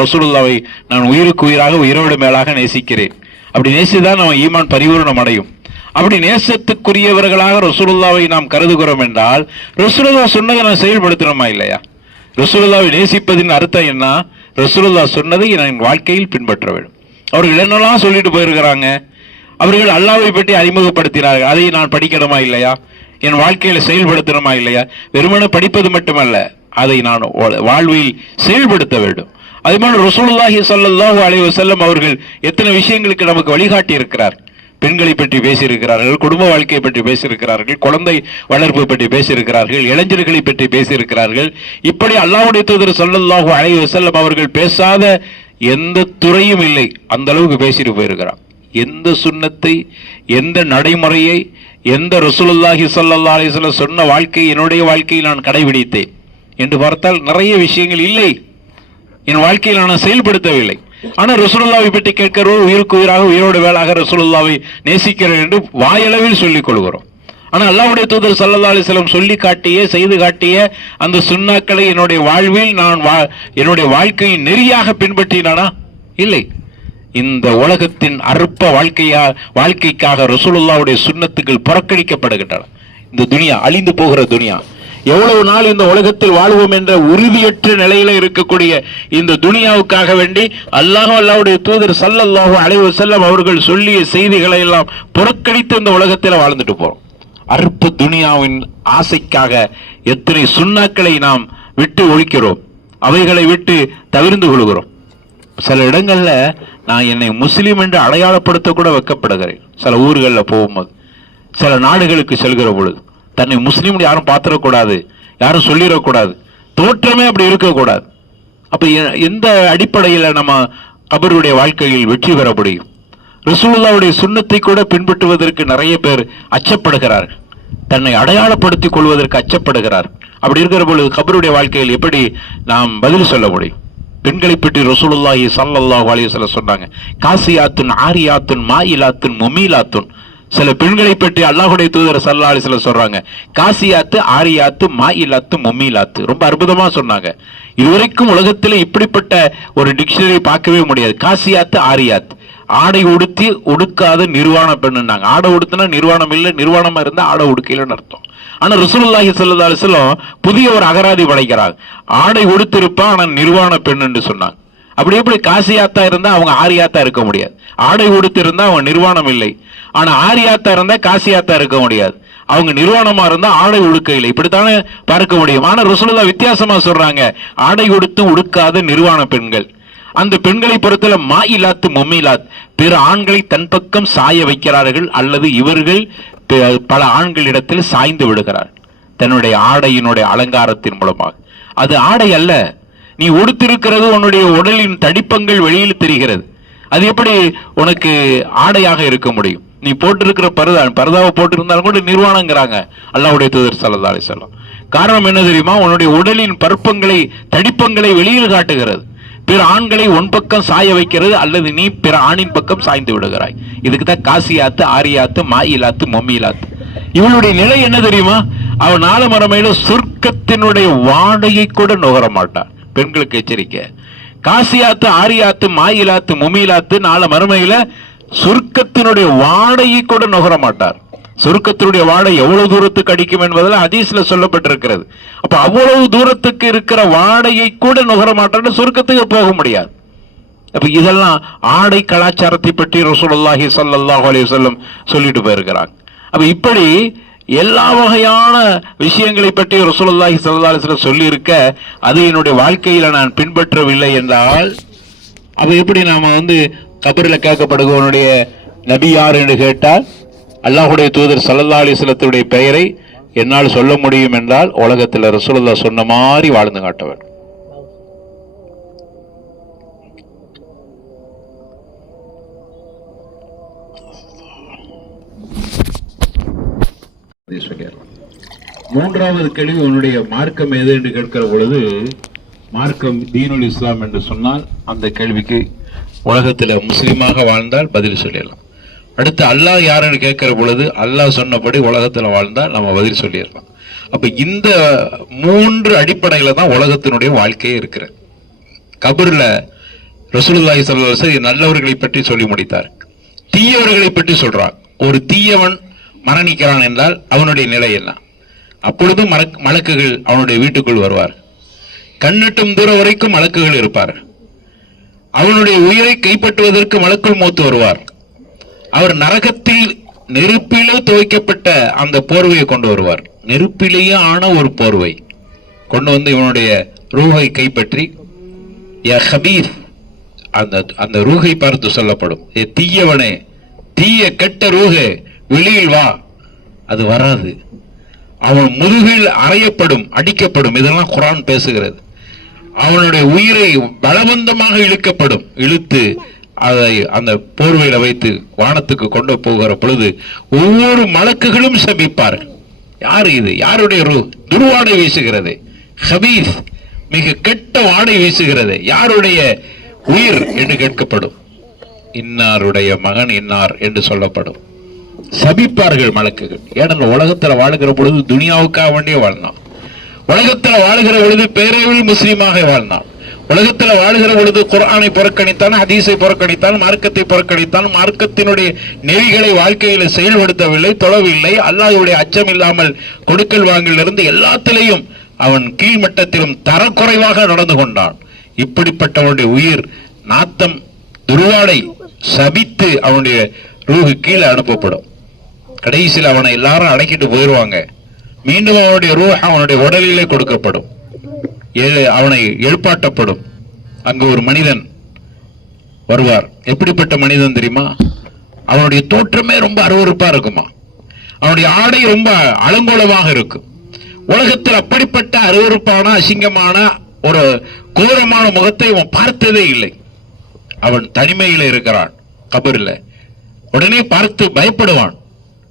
ரசூலுல்லாவை நான் உயிருக்கு உயிராக உயிரோடு மேலாக நேசிக்கிறேன். அப்படி நேசிதான் நம்ம ஈமான் பரிபூரணம் அடையும். அப்படி நேசத்துக்குரியவர்களாக ரசூலுல்லாவை நாம் கருதுகிறோம் என்றால், ரசூலுல்லாஹ் சொன்னதை நான் செயல்படுத்துறோமா இல்லையா? ரசூலுல்லாவை நேசிப்பதின் அர்த்தம் என்ன? ரசூலுல்லாஹ் சொன்னதை என் வாழ்க்கையில் பின்பற்ற வேண்டும். அவர்கள் என்னெல்லாம் சொல்லிட்டு போயிருக்கிறாங்க, அவர்கள் அல்லாஹ்வை பற்றி அறிமுகப்படுத்தினார்கள், அதை நான் படிக்கணுமா இல்லையா? என் வாழ்க்கையில செயல்படுத்தணுமா இல்லையா? வெறுமனே படிப்பது மட்டுமல்ல, அதை நான் வாழ்வில் செயல்படுத்த வேண்டும். அதே மாதிரி ரசூலுல்லாஹி ஸல்லல்லாஹு அலைஹி வஸல்லம் அவர்கள் எத்தனை விஷயங்களுக்கு நமக்கு வழிகாட்டி இருக்கிறார். பெண்களை பற்றி பேசியிருக்கிறார்கள், குடும்ப வாழ்க்கையை பற்றி பேசியிருக்கிறார்கள், குழந்தை வளர்ப்பு பற்றி பேசியிருக்கிறார்கள், இளைஞர்களை பற்றி பேசியிருக்கிறார்கள். இப்படி அல்லாஹ்வுடைய தூதர் ஸல்லல்லாஹு அலைஹி வஸல்லம் அவர்கள் பேசாத எந்த துறையும் இல்லை, அந்த அளவுக்கு பேசிட்டு போயிருக்கிறார். எந்த சுன்னத்தை, எந்த நடைமுறையை, எந்த ரசூலுல்லாஹி ஸல்லல்லாஹு அலைஹி வஸல்லம் சொன்ன வாழ்க்கை என்னுடைய வாழ்க்கையில் நான் கடைபிடித்தேன் என்று பார்த்தால் நிறைய விஷயங்கள் இல்லை. என் வாழ்க்கையில் நான் செயல்படுத்தவில்லை. ஆனால் ரசூலுல்லாவை பற்றி கேட்கிறோம், உயிருக்கு உயிராக உயிரோடு வேளாக ரசூலுல்லாவை நேசிக்கிறேன் என்று வாயளவில் சொல்லிக் கொள்கிறோம். ஆனால் அல்லாஹ்வுடைய தூதர் ஸல்லல்லாஹு அலைஹி வஸல்லம் சொல்லி காட்டிய, செய்து காட்டிய அந்த சுன்னாக்களை என்னுடைய வாழ்வில் நான் என்னுடைய வாழ்க்கையின் நெறியாக பின்பற்றினானா? இல்லை. இந்த உலகத்தின் அற்ப வாழ்க்கைக்காக ரசூலுல்லாஹ்வுடைய சுன்னத்துகள் புறக்கணிக்கப்படுகின்றன. இந்த துனியா அழிந்து போகிற துனியா. எவ்வளவு நாள் இந்த உலகத்தில் வாழ்வோம் என்ற உறுதியற்ற நிலையில இருக்கக்கூடிய இந்த துனியாவுக்காக வேண்டி அல்லாஹ்வுடைய தூதர் ஸல்லல்லாஹு அலைஹி வஸல்லம் அவர்கள் சொல்லிய செய்திகளை எல்லாம் புறக்கணித்து இந்த உலகத்தில் வாழ்ந்துட்டு போறோம். அற்ப துனியாவின் ஆசைக்காக எத்தனை சுன்னாக்களை நாம் விட்டு ஒழிக்கிறோம், அவைகளை விட்டு தவிர்ந்து கொள்கிறோம். சில இடங்கள்ல நான் என்னை முஸ்லீம் என்று அடையாளப்படுத்த கூட வைக்கப்படுகிறேன். சில ஊர்களில் போகும்போது, சில நாடுகளுக்கு செல்கிற பொழுது, தன்னை முஸ்லீம் யாரும் பார்த்துடக்கூடாது, யாரும் சொல்லிடக்கூடாது, தோற்றமே அப்படி இருக்கக்கூடாது. அப்ப எந்த அடிப்படையில் நம்ம கபருடைய வாழ்க்கையில் வெற்றி பெற முடியும்? ரசூலுல்லாஹ்வுடைய சுன்னத்தை கூட பின்பற்றுவதற்கு நிறைய பேர் அச்சப்படுகிறார்கள், தன்னை அடையாளப்படுத்திக் கொள்வதற்கு அச்சப்படுகிறார். அப்படி இருக்கிற பொழுது கபருடைய வாழ்க்கையில் எப்படி நாம் பதில் சொல்ல முடியும்? பெண்களை பற்றி ரசூலுல்லாஹி ஸல்லல்லாஹு அலைஹி வஸல்லம் சொன்னாங்க, காசியாத்துன் ஆரியாத்துன் மாயிலாத்துன் முமீலாத்துன், சில பெண்களை பற்றி அல்லாஹ்வுடைய தூதர் ஸல்லல்லாஹு அலைஹி வஸல்லம் சொல்றாங்க, காசியாத்து, ஆரியாத்து, மாயிலாத்து, மும்மிலாத்து. ரொம்ப அற்புதமா சொன்னாங்க. இதுவரைக்கும் உலகத்தில் இப்படிப்பட்ட ஒரு டிக்ஷனரி பார்க்கவே முடியாது. காசியாத்து, ஆரியாத், ஆடை உடுத்தி உடுக்காத நிர்வாண பெண்ணுனாங்க. ஆடை உடுத்தினா நிர்வாணம் இல்லை, நிர்வாணமா இருந்தா ஆடை உடுக்கலன்னு அர்த்தம். ஆனா ரசூலுல்லாஹி ஸல்லல்லாஹு அலைஹி வஸல்லம் புதிய ஒரு அகராதி படைக்கிறாங்க. ஆடை உடுத்திருப்பா ஆனா நிர்வாண பெண் என்று சொன்னாங்க. அப்படி எப்படி காசியாத்தா இருந்தா அவங்க ஆரியாத்தா இருக்க முடியாது. ஆடை உடுத்து இருந்தா அவங்க நிர்வாணம் இல்லை, ஆனா ஆரியாத்தா இருந்தா காசியாத்தா இருக்க முடியாது. அவங்க நிர்வாணமா இருந்தா ஆடை உடுக்க இல்லை, இப்படித்தானே பார்க்க முடியும். ஆனா ரசூலுல்லாஹ் வித்தியாசமா சொல்றாங்க, ஆடை உடுத்தும் உடுக்காத நிர்வாண பெண்கள். அந்த பெண்களை பொறுத்தல மாயிலாத்து, மும்மிலாத், பிற ஆண்களை தன் பக்கம் சாய வைக்கிறார்கள் அல்லது இவர்கள் பல ஆண்களிடத்தில் சாய்ந்து விடுகிறார் தன்னுடைய ஆடையினுடைய அலங்காரத்தின் மூலமாக. அது ஆடை அல்ல. நீ உடுத்திருக்கிறது உன்னுடைய உடலின் தடிப்பங்கள் வெளியில் தெரிகிறது. அது எப்படி உனக்கு ஆடையாக இருக்க முடியும்? நீ போட்டிருக்கிற பரதாவை போட்டிருந்தாலும் கூட நிர்வாணங்கிறாங்க அல்லாஹ்வுடைய தூதர் ஸல்லல்லாஹு அலைஹி வஸல்லம். காரணம் என்ன தெரியுமா? உன்னுடைய உடலின் பருப்பங்களை, தடிப்பங்களை வெளியில் காட்டுகிறது. பிற ஆண்களை உன் பக்கம் சாய வைக்கிறது அல்லது நீ பிற ஆணின் பக்கம் சாய்ந்து விடுகிறாய். இதுக்கு தான் காசியாத்து, ஆரியாத்து, மாயிலாத்து, மொம்மிலாத்து. இவளுடைய நிலை என்ன தெரியுமா? அவன் நாள மறுமையில சொர்க்கத்தினுடைய வாடையை கூட நுகர மாட்டான். பெண்களுக்கு எச்சரிக்கை. காசியாத்து, ஆரியாத்து, மாயிலாத்து, முமிலாத்து நாள மறுமையில சொர்க்கத்தினுடைய வாடையை கூட நுகர மாட்டார். சொர்க்கத்தினுடைய வாடை எவ்வளவு தூரத்துக்கு அடிக்கும் என்பதில் ஹதீஸ்ல சொல்லப்பட்டிருக்கிறது. அப்ப அவ்வளவு தூரத்துக்கு இருக்கிற வாடையை கூட நுகர மாட்டார், சொர்க்கத்துக்கு போக முடியாது. அப்ப இதெல்லாம் ஆடை கலாச்சாரத்தை பற்றி ரசூலுல்லாஹி ஸல்லல்லாஹு அலைஹி வஸல்லம் சொல்லிட்டு போயிருக்கிறாங்க. அப்ப இப்படி எல்லா வகையான விஷயங்களை பற்றி ரசூலுல்லாஹி ஸல்லல்லாஹு அலைஹி வஸல்லம் சொல்லி இருக்க, அது என்னுடைய வாழ்க்கையில நான் பின்பற்றவில்லை என்றால் அப்ப எப்படி நாம கபரில் கேட்கப்படுகிறவனுடைய நபி யார் என்று கேட்டால் அல்லாஹ்வுடைய தூதர் ஸல்லல்லாஹு அலைஹி வஸல்லத்துடைய பெயரை என்னால் சொல்ல முடியும் என்றால் உலகத்தில் ரசூலுல்லாஹ் சொன்ன மாதிரி வாழ்ந்து காட்டவர். மூன்றாவது கேள்வி, உன்னுடைய மார்க்கம் எது என்று கேட்கிற பொழுது, மார்க்கம் தீனுல் இஸ்லாம் என்று சொன்னால் அந்த கேள்விக்கு உலகத்தில் முஸ்லீமாக வாழ்ந்தால் பதில் சொல்லிடலாம். அடுத்து அல்லாஹ் யாருன்னு கேட்கிற பொழுது அல்லாஹ் சொன்னபடி உலகத்தில் வாழ்ந்தால் நம்ம பதில் சொல்லிடலாம். அப்ப இந்த மூன்று அடிப்படையில தான் உலகத்தினுடைய வாழ்க்கையே இருக்கிறது. கபர்ல ரசூலுல்லாஹி ஸல்லல்லாஹு அலைஹி வஸல்லம் நல்லவர்களை பற்றி சொல்லி முடித்தார். தீயவர்களை பற்றி சொல்றார். ஒரு தீயவன் மரணிக்கிறான் என்றால் அவனுடைய நிலை என்ன? அப்பொழுதும் மலக்குகள் அவனுடைய வீட்டுக்குள் வருவார். கண்ணெட்டும் தூரம் வரைக்கும் மலக்குகள் இருப்பார். அவனுடைய உயிரை கைப்பற்றுவதற்கு மலக்குள் மௌத் வருவார். அவர் நரகத்தில் நெருப்பிலே துவைக்கப்பட்ட அந்த போர்வையை கொண்டு வருவார். நெருப்பிலேயே ஆன ஒரு போர்வை கொண்டு இவனுடைய ரூஹை கைப்பற்றி, யா ஹபீஸ், அந்த ரூஹை பார்த்து சொல்லப்படும், ஏ தீயவனே, தீய கெட்ட ரூஹே, வெளியில் வா. அது வராது. அவன் முதுகில் அறையப்படும், அடிக்கப்படும். இதெல்லாம் குர்ஆன் பேசுகிறது. அவனுடைய உயிரை பலவந்தமாக இழுக்கப்படும். இழுத்து அதை அந்த போர்வையில வைத்து வானத்துக்கு கொண்டு போகிற பொழுது ஒவ்வொரு மலக்குகளும் சபிப்பார்கள். யாரு இது? யாருடைய ரூ? துர்வாடை வீசுகிறது. ஹபீஸ், மிக கெட்ட வாடை வீசுகிறது. யாருடைய உயிர் என்று கேட்கப்படும். இன்னாருடைய மகன் இன்னார் என்று சொல்லப்படும். சபிப்பார்கள் மலக்குகள். ஏனென்றால் உலகத்துல வாழுகிற பொழுது துனியாவுக்காக வேண்டிய வாழ்ந்தான். உலகத்துல வாழுகிற பொழுது பேரவில் முஸ்லீமாக வாழ்ந்தான். உலகத்துல வாழுகிற பொழுது குர்ஆனை புறக்கணித்தான், ஹதீஸை புறக்கணித்தான், மார்க்கத்தை புறக்கணித்தான். மார்க்கத்தினுடைய நெறிகளை வாழ்க்கையில செயல்படுத்தவில்லை, தொழவில்லை. அல்லாஹ்வுடைய அச்சம் இல்லாமல் கொடுக்கல் வாங்கலிருந்து எல்லாத்திலையும் அவன் கீழ்மட்டத்திலும் தரக்குறைவாக நடந்து கொண்டான். இப்படிப்பட்டவனுடைய உயிர் நாத்தம், துர்வாடை சபித்து அவனுடைய ரூஹு கீழே அனுப்பப்படும். கடைசியில் அவனை எல்லாரும் அடக்கிட்டு போயிடுவாங்க. மீண்டும் அவனுடைய ரூஹ் அவனுடைய உடலிலே கொடுக்கப்படும். அவனை எழுப்பாட்டப்படும். அங்கு ஒரு மனிதன் வருவார். எப்படிப்பட்ட மனிதன் தெரியுமா? அவனுடைய தோற்றமே ரொம்ப அருவருப்பா இருக்குமா. அவனுடைய ஆடை ரொம்ப அலங்கோலமாக இருக்கும். உலகத்தில் அப்படிப்பட்ட அருவருப்பான, அசிங்கமான, ஒரு கோரமான முகத்தை அவன் பார்த்ததே இல்லை. அவன் தனிமையில இருக்கிறான் கபரில். உடனே பார்த்து பயப்படுவான்.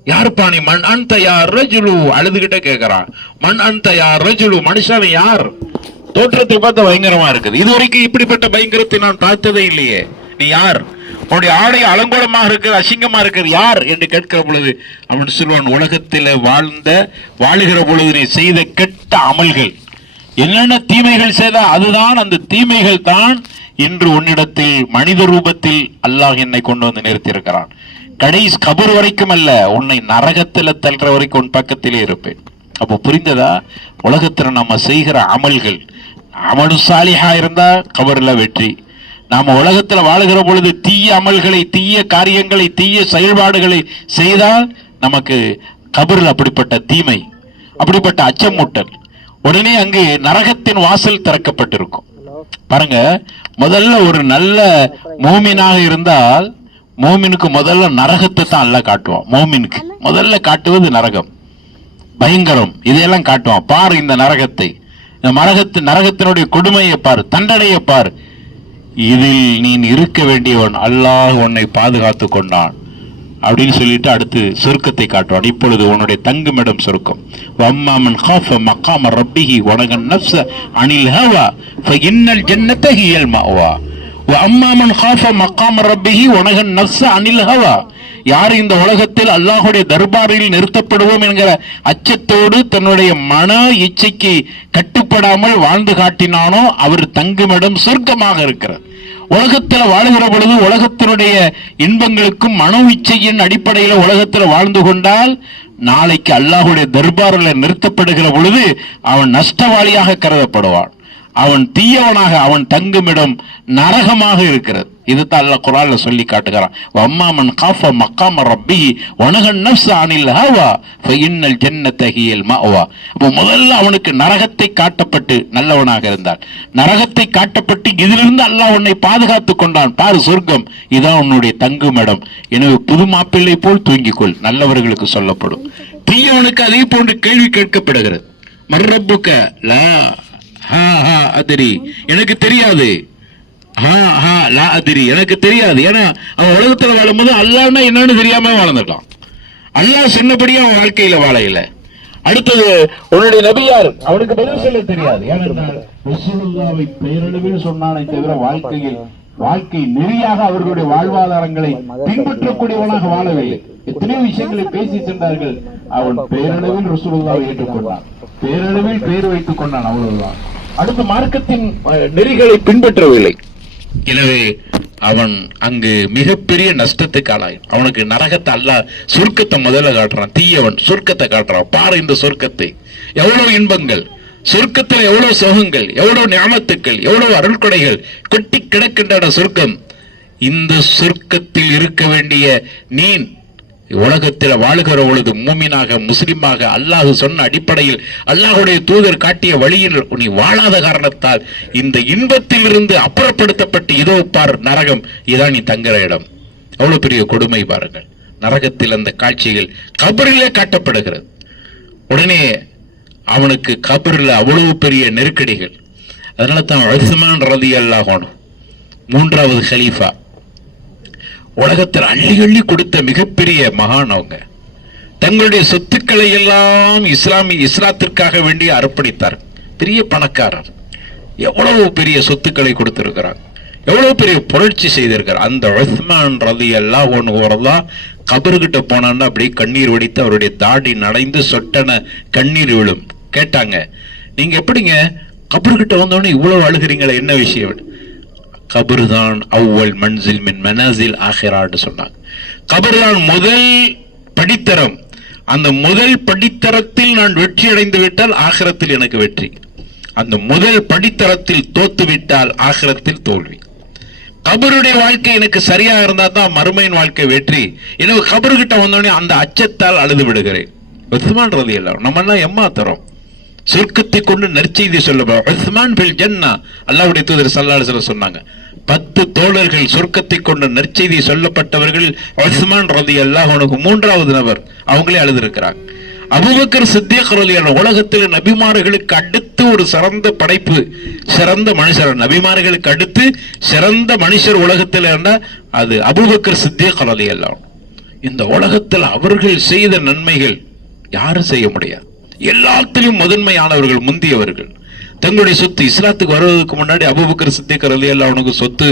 யார் பாணி? மண் அந்த யார் ரஜுலு, அழுதுகிட்ட கேட்கிறான். மண் அந்த யார் ரஜுலு, மனுஷன் யார்? தோற்றத்தை பார்த்து பயங்கரமா இருக்குது. இதுவரைக்கும் இப்படிப்பட்ட பயங்கரத்தை நான் பார்த்ததே இல்லையே, நீ யார்? உன்னுடைய ஆடை அலங்கோலமாக இருக்கிறது, அசிங்கமா இருக்கிறது யார் என்று கேட்கிற பொழுது அவன் சொல்வான், உலகத்தில் வாழுகிற பொழுது நீ செய்த கெட்ட அமல்கள், என்னென்ன தீமைகள் செய்தா அதுதான், அந்த தீமைகள் தான் இன்று உன்னிடத்தில் மனித ரூபத்தில் அல்லாஹ் என்னை கொண்டு வந்து நிறுத்தியிருக்கிறான். கடைசி கபர் வரைக்கும் அல்ல, உன்னை நரகத்தில் தள்ளுற வரைக்கும் உன் பக்கத்திலே இருப்பேன். அப்போ புரிந்ததா? உலகத்தில் நம்ம செய்கிற அமல்கள், அமலு சாலிஹா இருந்தா கபர்ல வெற்றி. நாம உலகத்தில் வாழுகிற பொழுது தீய அமல்களை, தீய காரியங்களை, தீய செயல்பாடுகளை செய்தால் நமக்கு கபரில் அப்படிப்பட்ட தீமை, அப்படிப்பட்ட அச்சமூட்டல். உடனே அங்கு நரகத்தின் வாசல் திறக்கப்பட்டிருக்கும். பாருங்க, முதல்ல ஒரு நல்ல மோமினாக இருந்தால் மோமினுக்கு முதல்ல நரகத்தை தான் எல்லாம் காட்டுவான். மோமினுக்கு முதல்ல காட்டுவது நரகம், பயங்கரம், இதையெல்லாம் காட்டுவான். பார் இந்த நரகத்தை, இந்த நரகத்தினுடைய கொடுமையை பார், தண்டனையை பார், இதில் நீ இருக்க வேண்டியவன், அல்லாஹ் உன்னை பாதுகாத்து கொண்டான் அப்படின்னு சொல்லிட்டு அடுத்து சொர்க்கத்தை காட்டுவான். இப்பொழுது உன்னுடைய தங்குமிடம் சொர்க்கம். வம்மாமன் காஃப மக்காம ரப்பிஹி வனகன் நஃப்ஸ அனில் ஹவா ஃபஇன்னல் ஜன்னத ஹியல் மஅவா வம்மாமன் காஃப மக்காம ரப்பிஹி வனகன் நஃப்ஸ அனில் ஹவா. யார் இந்த உலகத்தில் அல்லாஹுடைய தர்பாரில் நிறுத்தப்படுவோம் என்கிற அச்சத்தோடு தன்னுடைய மன இச்சைக்கு கட்டுப்படாமல் வாழ்ந்து காட்டினானோ அவர் தங்குமிடம் சொர்க்கமாக இருக்கிறது. உலகத்தில் வாழுகிற பொழுது உலகத்தினுடைய இன்பங்களுக்கும் மனோ இச்சையின் அடிப்படையில் உலகத்தில் வாழ்ந்து கொண்டால் நாளைக்கு அல்லாஹுடைய தர்பாரில் நிறுத்தப்படுகிற பொழுது அவன் நஷ்டவாளியாக கருதப்படுவான். அவன் தீயவனாக, அவன் தங்குமிடம் நரகமாக இருக்கிறது. இதுதான் அல்லாஹ் குர்ஆன்ல சொல்லி காட்டுகிறான். வம்மாமன் காஃப மக்காம ரப்பிஹி வனகன் நஃப்ஸ அனில் ஹவா ஃபஇன்னல் ஜன்னத ஹியல் மஅவா. அப்போ முதல்ல அவனுக்கு நரகத்தை காட்டப்பட்டு நல்லவனாக இருந்தான், நரகத்தை காட்டப்பட்டு இதிலிருந்து அல்லாஹ் உன்னை பாதுகாத்து கொண்டான். பாரு சொர்க்கம், இதான் உன்னுடைய தங்குமிடம். எனவே புது மாப்பிள்ளை போல் தூங்கிக்கொள், நல்லவர்களுக்கு சொல்லப்படும். தீயவனுக்கு அதே போன்று கேள்வி கேட்கப்படுகிறது. மர்ரப்புக்க லா ஹா ஹா அதிரி, எனக்கு தெரியாது, எனக்கு தெரியாது. ஏன்னா அவன் உலகத்தில் வாழும்போது அல்லாஹ்னா என்னன்னு தெரியாம வாழ்ந்துட்டான். அல்லாஹ் சொன்னபடியே அவன் வாழ்க்கையில வாழையில. அடுத்தது உன்னுடைய நபி யார், அவனுக்கு பதில் சொல்ல தெரியாது. ஏனென்றால் ரசூலுல்லாஹ்வை பெயரளவில் சொன்னானே தவிர வாழ்க்கை நெறியாக அவர்களுடைய வாழ்வாதாரங்களை பின்பற்றக்கூடியவனாக வாழவில்லை. எத்தனையோ விஷயங்களை பேசி சென்றார்கள். அவன் பெயரளவில் ரசூலுல்லாஹ்வை ஏற்றுக்கொண்டான், பெயரளவில் பெயர் வைத்துக் கொண்டான், அவ்வளவுதான். அடுத்த மார்க்கத்தின் நெறிகளை பின்பற்றவில்லை. எனவே அவன் அங்கு மிகப்பெரிய நஷ்டத்துக்கு ஆளாய். அவனுக்கு நரகத்தை அல்லாஹ் சொர்க்கத்தை முதல்ல காட்டுறான். தீயவன் சொர்க்கத்தை காட்டுறான். பாரு இந்த சொர்க்கத்தை, எவ்வளவு இன்பங்கள், சொர்க்கத்தில் எவ்வளவு சுகங்கள், எவ்வளவு ஞாபகத்துக்கள், எவ்வளவு அருள்கொடைகள் கொட்டி கிடக்கின்றன சொர்க்கம். இந்த சொர்க்கத்தில் இருக்க வேண்டிய நீ உலகத்தில் வாழுகிற பொழுது மூமினாக, முஸ்லிமாக, அல்லாஹ் சொன்ன அடிப்படையில், அல்லாஹுடைய தூதர் காட்டிய வழியில் நீ வாழாத காரணத்தால் இந்த இன்பத்தில் இருந்து அப்புறப்படுத்தப்பட்டு இதோ பார் நரகம், இதான் நீ தங்குற இடம். அவ்வளவு பெரிய கொடுமை பாருங்கள். நரகத்தில் அந்த காட்சிகள் கபரிலே காட்டப்படுகிறது. உடனே அவனுக்கு கபரில் அவ்வளவு பெரிய நெருக்கடிகள். அதனால தான் உஸ்மான் ரலியல்லாஹு அன்ஹு மூன்றாவது கலீஃபா, உலகத்தில் அள்ளி அள்ளி கொடுத்த மிகப்பெரிய மகான். அவங்க தங்களுடைய சொத்துக்களை எல்லாம் இஸ்லாத்திற்காக வேண்டி அர்ப்பணித்தார். பெரிய பணக்காரர், எவ்வளவு பெரிய சொத்துக்களை கொடுத்திருக்கிறார், எவ்வளவு பெரிய புரட்சி செய்திருக்கிறார். அந்த உஸ்மான் ரலியல்லாஹு அன்ஹு கபர்கிட்ட போனான்னு அப்படியே கண்ணீர் வடித்து அவருடைய தாடி நடைந்து சொட்டன கண்ணீர் விழும். கேட்டாங்க, நீங்க எப்படிங்க கபர்கிட்ட வந்தோடனே இவ்வளவு அழுகிறீங்களா, என்ன விஷயம்? கபர் தான் அவ்வல் மன்சில் மின் மனாசில் ஆஹிரான்னு சொன்னாங்க. கபர் தான் முதல் படித்தரம். அந்த முதல் படித்தரத்தில் நான் வெற்றி அடைந்து விட்டால் ஆகிரத்தில் எனக்கு வெற்றி, அந்த முதல் படித்தரத்தில் தோத்து விட்டால் ஆகிரத்தில் தோல்வி. கபருடைய வாழ்க்கை எனக்கு சரியா இருந்தா தான் மறுமையின் வாழ்க்கை வெற்றி. எனவே கபர்கிட்ட வந்தோடனே அந்த அச்சத்தால் அழுது விடுகிறேன். உஸ்மான் ரலியல்லாஹு நம்ம எல்லாம் ஏமாத்துறோம். சொர்க்கத்தை கொண்டு நற்செய்தி சொல்ல உஸ்மான் பில் ஜன்னா, அல்லாஹ்வுடைய தூதர் ஸல்லல்லாஹு அலைஹி வஸல்லம் சொன்னாங்க, 10 தோழர்கள் சொர்க்கத்தை கொண்டு நற்செய்தி சொல்லப்பட்டவர்கள் உஸ்மான் ரலியல்லாஹு அன்ஹு மூன்றாவது நபர். அவங்களே அழுதிருக்கிறாங்க. அபூபக்கர் சித்திக் ரலியல்லாஹு அன்ஹு உலகத்தில் நபிமார்களுக்கு அடுத்து ஒரு சிறந்த படைப்பு, சிறந்த மனுஷர், நபிமார்களுக்கு அடுத்து சிறந்த மனுஷர் உலகத்தில் இருந்தால் அது அபூபக்கர் சித்திக் ரலியல்லாஹு அன்ஹு. இந்த உலகத்தில் அவர்கள் செய்த நன்மைகள் யாரும் செய்ய முடியாது. எல்லாத்திலும் முதன்மையானவர்கள், முந்தியவர்கள். தங்களுடைய சொத்து இஸ்லாத்துக்கு வருவதற்கு முன்னாடி அபூபக்கர் சித்திக் ரலியல்லாஹு அன்ஹு சொத்து